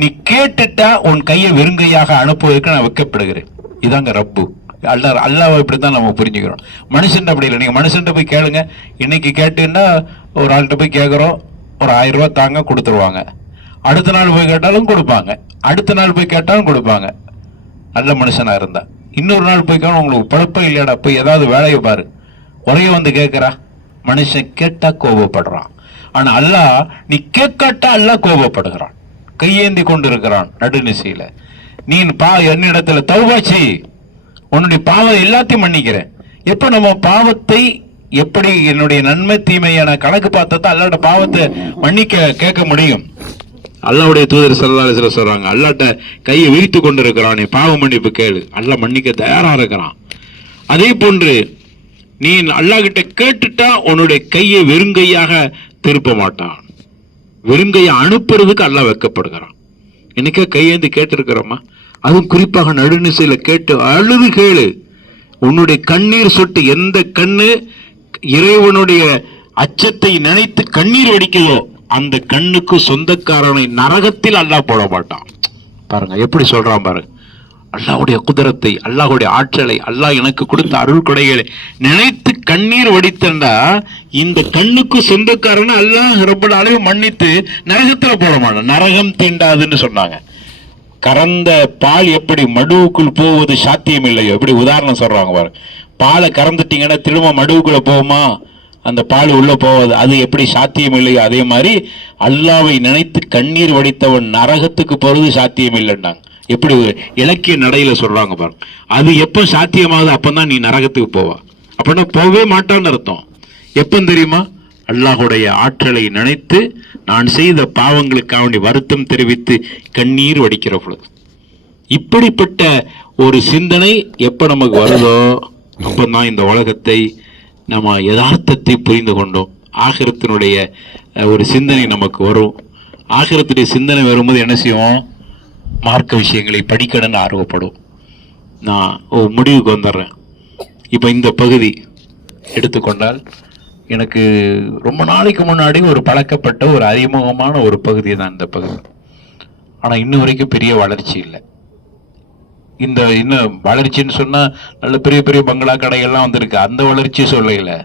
நீ கேட்டுட்டா உன் கையை வெறுங்கையாக அனுப்புவதற்கு நான் வைக்கப்படுகிறேன். இதாங்க ரப்பு. அல்லாஹ் இப்படித்தான் நம்ம புரிஞ்சுக்கிறோம். மனுஷன் அப்படி இல்லை. நீங்க மனுஷன் போய் கேளுங்க. இன்னைக்கு கேட்டுன்னா ஒரு ஆள்கிட்ட போய் கேட்கிறோம், ஒரு 1000 ரூபாய் தாங்க கொடுத்துருவாங்க. அடுத்த நாள் போய் கேட்டாலும் கொடுப்பாங்க, அடுத்த நாள் போய் கேட்டாலும் கொடுப்பாங்க. நல்ல மனுஷனா இருந்தா. இன்னொரு நாள் போய் கேட்கணும், உங்களுக்கு பழப்ப இல்லையாடா, போய் ஏதாவது வேலையை பாரு, உரைய வந்து கேட்கிறா. மனுஷன் கேட்டா கோபப்படுறான். ஆனா அல்லாஹ் நீ கேட்காட்டா அல்லாஹ் கோபப்படுகிறான், கையேந்தி கொண்டு இருக்கிறான் நடுநிசையில. நீ என்னிடத்துல தௌபா செய், உன்னுடைய பாவம் எல்லாத்தையும் மன்னிக்கிறேன். எப்ப நம்ம பாவத்தை, எப்படி என்னுடைய நன்மை தீமையான கணக்கு பார்த்தா அல்லாட்ட பாவத்தை மன்னிக்க கேட்க முடியும்? அல்லாவுடைய தூதர் ஸல்லல்லாஹு அலைஹி வஸல்லம் சொல்றாங்க, அல்லாட்ட கையை விரித்து கொண்டு இருக்கிறான், நீ பாவ மன்னிப்பு கேளு, அல்லாஹ் மன்னிக்க தயாரா இருக்கிறான். அதே போன்று நீ அல்லாஹ் கிட்ட கேட்டுட்டா உன்னுடைய கையை வெறுங்கையாக திருப்ப மாட்டான். வெறுங்கையை அனுப்புறதுக்கு அல்லாஹ் வெட்கப்படுகிறான். இன்னைக்கே கையேந்து கேட்டிருக்கிறோமா? அதுவும் குறிப்பாக நடுநிசையில கேட்டு அழுது கேளு. உன்னுடைய கண்ணீர் சொட்டு, எந்த கண்ணு இறைவனுடைய அச்சத்தை நினைத்து கண்ணீர் வடிக்குதோ அந்த கண்ணுக்கு சொந்தக்காரனை நரகத்தில் அல்லாஹ் போட மாட்டான். பாருங்க எப்படி சொல்றான் பாருங்க. அல்லாஹ்வுடைய குதிரத்தை, அல்லாஹ்வுடைய ஆற்றலை, அல்லாஹ் எனக்கு கொடுத்த அருள் கொடைகளை நினைத்து கண்ணீர் வடித்தண்டா இந்த கண்ணுக்கு சொந்தக்காரன் அல்லாஹ் ரப்பல் ஆலமீன் மன்னித்து நரகத்துல போட மாட்டான். நரகம் தீண்டாதுன்னு சொன்னாங்க. கறந்த பால் எப்படி மடுவுக்குள் போவது சாத்தியம் இல்லையோ, எப்படி உதாரணம் சொல்றாங்க பாரு. பாலை கறந்துட்டீங்கன்னா திரும்ப மடுவுக்குள்ள போகுமா? அந்த பால் உள்ள போவது அது எப்படி சாத்தியம் இல்லையோ, அதே மாதிரி அல்லாவை நினைத்து கண்ணீர் வடித்தவன் நரகத்துக்கு போறது சாத்தியம் இல்லைன்னாங்க. எப்படி இலக்கிய நடையில சொல்றாங்க பாருங்க. அது எப்ப சாத்தியமாகுது அப்பதான் நீ நரகத்துக்கு போவா. அப்படின்னா போகவே மாட்டான்னு அர்த்தம். எப்ப தெரியுமா? அல்லாஹுடைய ஆற்றலை நினைத்து நான் செய்த பாவங்களுக்காக வேண்டி வருத்தம் தெரிவித்து கண்ணீர் வடிக்கிற பொழுது. இப்படிப்பட்ட ஒரு சிந்தனை எப்ப நமக்கு வருதோ அப்பதான் இந்த உலகத்தை நம்ம யதார்த்தத்தை புரிந்து கொண்டோம். ஆகிரத்தினுடைய ஒரு சிந்தனை நமக்கு வரும். ஆகிரத்துடைய சிந்தனை வரும்போது என்ன செய்வோம்? மார்க்க விஷயங்களை படிக்கணும்னு ஆர்வப்படும். நான் முடிவுக்கு வந்துடுறேன். இப்போ இந்த பகுதி எடுத்துக்கொண்டால் எனக்கு ரொம்ப நாளைக்கு முன்னாடி ஒரு பழக்கப்பட்ட ஒரு அறிமுகமான ஒரு பகுதி தான் இந்த பகுதி. ஆனால் இன்னும் வரைக்கும் பெரிய வளர்ச்சி இல்லை. இந்த இன்னும் வளர்ச்சின்னு சொன்னால் நல்ல பெரிய பெரிய பங்களா கடைகள்லாம் வந்திருக்கு, அந்த வளர்ச்சி சொல்லல.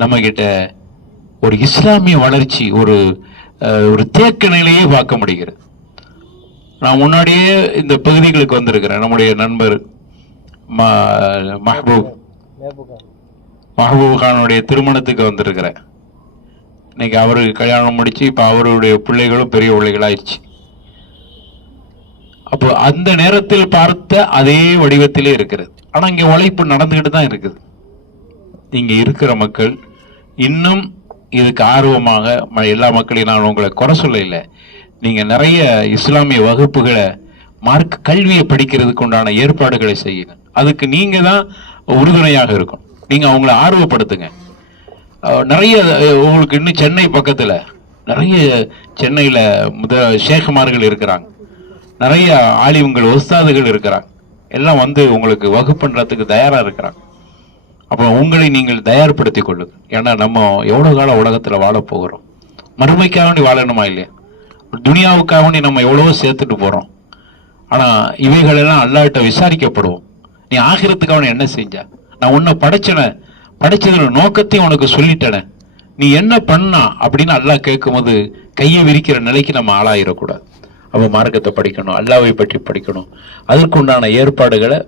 நம்ம கிட்ட ஒரு இஸ்லாமிய வளர்ச்சி ஒரு ஒரு தேக்க நிலையே பார்க்க முடிகிறது. நான் முன்னாடியே இந்த பகுதிகளுக்கு வந்திருக்கிறேன். நம்முடைய நண்பர் மஹபூப் கானுடைய திருமணத்துக்கு வந்திருக்கிறேன். இன்னைக்கு அவருக்கு கல்யாணம் முடிச்சு இப்போ அவருடைய பிள்ளைகளும் பெரிய பிள்ளைகளாயிடுச்சு. அப்போ அந்த நேரத்தில் பார்த்த அதே வடிவத்திலே இருக்கிறது. ஆனா இங்க உழைப்பு நடந்துகிட்டு தான் இருக்குது. இங்க இருக்கிற மக்கள் இன்னும் இதுக்கு ஆர்வமாக, எல்லா மக்களையும் நான் உங்களை குறை சொல்ல இல்லை, நீங்க நிறைய இஸ்லாமிய வகுப்புகளை மார்க் கல்வியை படிக்கிறதுக்கு உண்டான ஏற்பாடுகளை செய்யுங்க. அதுக்கு நீங்க தான் உறுதுணையாக இருக்கும். நீங்க அவங்களை ஆர்வப்படுத்துங்க. நிறைய உங்களுக்கு இன்னும் சென்னை பக்கத்துல நிறைய சென்னையில ஷேகுமார்கள் இருக்கிறாங்க, நிறைய ஆலிம்கள் உஸ்தாதுகள் இருக்கிறாங்க. எல்லாம் வந்து உங்களுக்கு வகுப்புன்றதுக்கு தயாரா இருக்கிறாங்க. அப்போ உங்களை நீங்கள் தயார்படுத்திக் கொள்ளுங்க. ஏன்னா நம்ம எவ்வளவு காலம் உலகத்துல வாழ போகிறோம்? மறுமைக்காக வேண்டி வாழணுமா இல்லையா? துனியாவுக்காக வேண்டி நம்ம எவ்வளவோ சேர்த்துட்டு போறோம். ஆனா இவைகள் எல்லாம் அல்லாஹ்ட்ட விசாரிக்கப்படுவோம். நீ ஆகிரத்துக்காக என்ன செஞ்ச? நான் உன்னை படைச்சதுல நோக்கத்தையும் உனக்கு சொல்லிட்டேன, நீ என்ன பண்ணா அப்படின்னு அல்லாஹ் கேட்கும் போது கையை விரிக்கிற நிலைக்கு நம்ம ஆளாயிடக்கூடாது. அவ மார்க்கத்தை படிக்கணும், அல்லாஹ்வை பற்றி படிக்கணும். அதற்குண்டான ஏற்பாடுகளை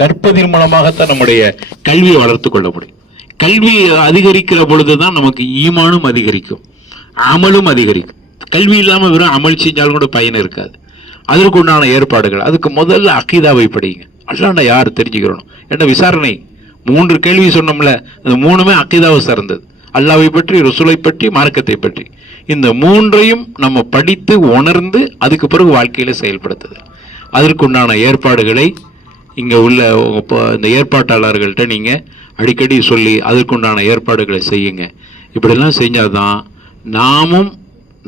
கற்பதின் மூலமாகத்தான் நம்முடைய கல்வியை வளர்த்து கொள்ள முடியும். கல்வி அதிகரிக்கிற பொழுதுதான் நமக்கு ஈமானும் அதிகரிக்கும், அமலும் அதிகரிக்கும். கல்வி இல்லாம வெறும் அமல் செஞ்சாலும் கூட பயன் இருக்காது. அதற்குண்டான ஏற்பாடுகள். அதுக்கு முதல்ல அகீதாவை படிங்க. அல்லாஹ்னா யார் தெரிஞ்சுக்கிறோம். என்ன விசாரணை 3 கேள்வி சொன்னோம்ல, அந்த 3மே அகீதாவை சார்ந்தது. அல்லாஹ்வை பற்றி, ரசூலை பற்றி, மார்க்கத்தை பற்றி. இந்த 3ஐயும் நம்ம படித்து உணர்ந்து அதுக்கு பிறகு வாழ்க்கையில செயல்படுத்துது. அதற்குண்டான ஏற்பாடுகளை இங்க உள்ள இந்த ஏற்பாட்டாளர்கள்ட்ட நீங்க அடிக்கடி சொல்லி அதற்குண்டான ஏற்பாடுகளை செய்யுங்க. இப்படிலாம் செஞ்சாதான் நாமும்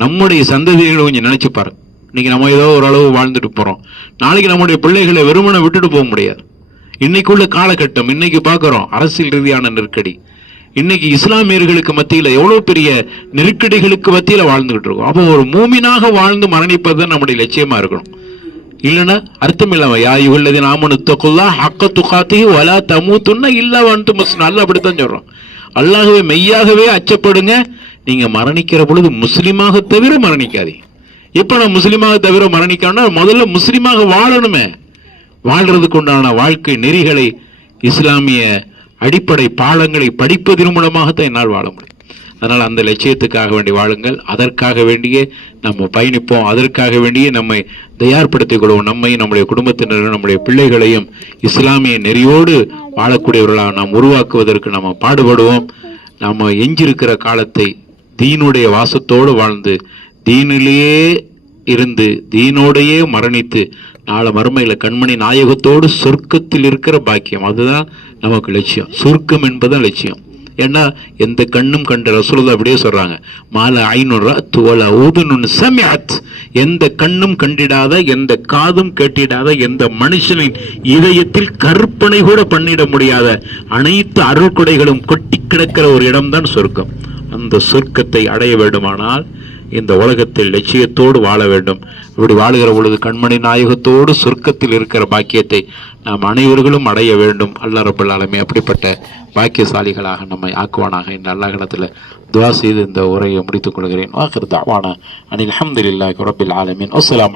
நம்முடைய சந்ததிகளை கொஞ்சம் நினைச்சு பாருங்க. இன்னைக்கு நம்ம ஏதோ ஓரளவு வாழ்ந்துட்டு போறோம், நாளைக்கு நம்முடைய பிள்ளைகளை வெறுமனை விட்டுட்டு போக முடியாது. இன்னைக்குள்ள காலகட்டம், இன்னைக்கு பார்க்கிறோம் அரசியல் ரீதியான நெருக்கடி. இன்னைக்கு இஸ்லாமியர்களுக்கு மத்தியில எவ்வளவு பெரிய நெருக்கடிகளுக்கு மத்தியில வாழ்ந்துகிட்டு இருக்கோம். அப்போ ஒரு மூமினாக வாழ்ந்து மரணிப்பது நம்முடைய லட்சியமா இருக்கணும். இல்லைன்னா அர்த்தம் இல்லாம யாயுள்ளது நாமனு தக்குல்லா ஹக்க துகாத்திஹி வலா தமூத்துன்ன இல்லா வன்தும் முஸ்லிமூன். அல்லாஹ் அப்படித்தான் சொல்றோம். அல்லாஹ்வை மெய்யாகவே அச்சப்படுங்க, நீங்க மரணிக்கிற பொழுது முஸ்லிமாக தவிர மரணிக்காதீங்க. இப்ப நான் முஸ்லிமாக தவிர மரணிக்கணும்னா முதல்ல முஸ்லிமாக வாழணுமே. வாழ்றதுக்கு உண்டான வாழ்க்கை நெறிகளை, இஸ்லாமிய அடிப்படை பாடங்களை படிப்பதன் மூலமாகத்தான் என்னால் வாழ முடியும். அதனால் அந்த லட்சியத்துக்காக வேண்டி வாழுங்கள். அதற்காக வேண்டியே நம்ம பயணிப்போம். அதற்காக வேண்டியே நம்மை தயார்படுத்திக் கொள்வோம். நம்மையும் நம்முடைய குடும்பத்தினரும் நம்முடைய பிள்ளைகளையும் இஸ்லாமிய நெறியோடு வாழக்கூடியவர்களாக நாம் உருவாக்குவதற்கு நம்ம பாடுபடுவோம். நம்ம எஞ்சிருக்கிற காலத்தை தீனுடைய வாசத்தோடு வாழ்ந்து, தீனிலேயே இருந்து, தீனோடையே மரணித்து, நாளை மறுமையில கண்மணி நாயகத்தோடு சொர்க்கத்தில் இருக்கிற பாக்கியம், அதுதான் நமக்கு லட்சியம். சொர்க்கம் என்பதுதான் லட்சியம். ஏன்னா எந்த கண்ணும் கண்ட ரசூலுல்லாஹ் அப்படியே சொல்றாங்க, மால ஐநூறு துவல ஊதுன்னு சமிஅத். எந்த கண்ணும் கண்டிடாத, எந்த காதும் கேட்டிடாத, எந்த மனுஷனின் இதயத்தில் கற்பனை கூட பண்ணிட முடியாத அனைத்து அருள்கொடைகளும் கொட்டி கிடக்கிற ஒரு இடம்தான் சொர்க்கம். அந்த சொர்க்கத்தை அடைய வேண்டுமானால் இந்த உலகத்தில் லட்சியத்தோடு வாழ வேண்டும். இப்படி வாழுகிற பொழுது கண்மணி நாயகத்தோடு சொர்க்கத்தில் இருக்கிற பாக்கியத்தை நாம் அனைவர்களும் அடைய வேண்டும். அல்லாஹ் ரப்பல் ஆலமீன் அப்படிப்பட்ட பாக்கியசாலிகளாக நம்மை ஆக்குவானாக என்று அல்லாஹ்விடத்தில் துஆ செய்து இந்த உரையை முடித்துக் கொள்கிறேன். வாகிர் தஅவானா அனில் ஹம்துலில்லாஹி ரப்பில் ஆலமீன். அஸ்ஸலாமு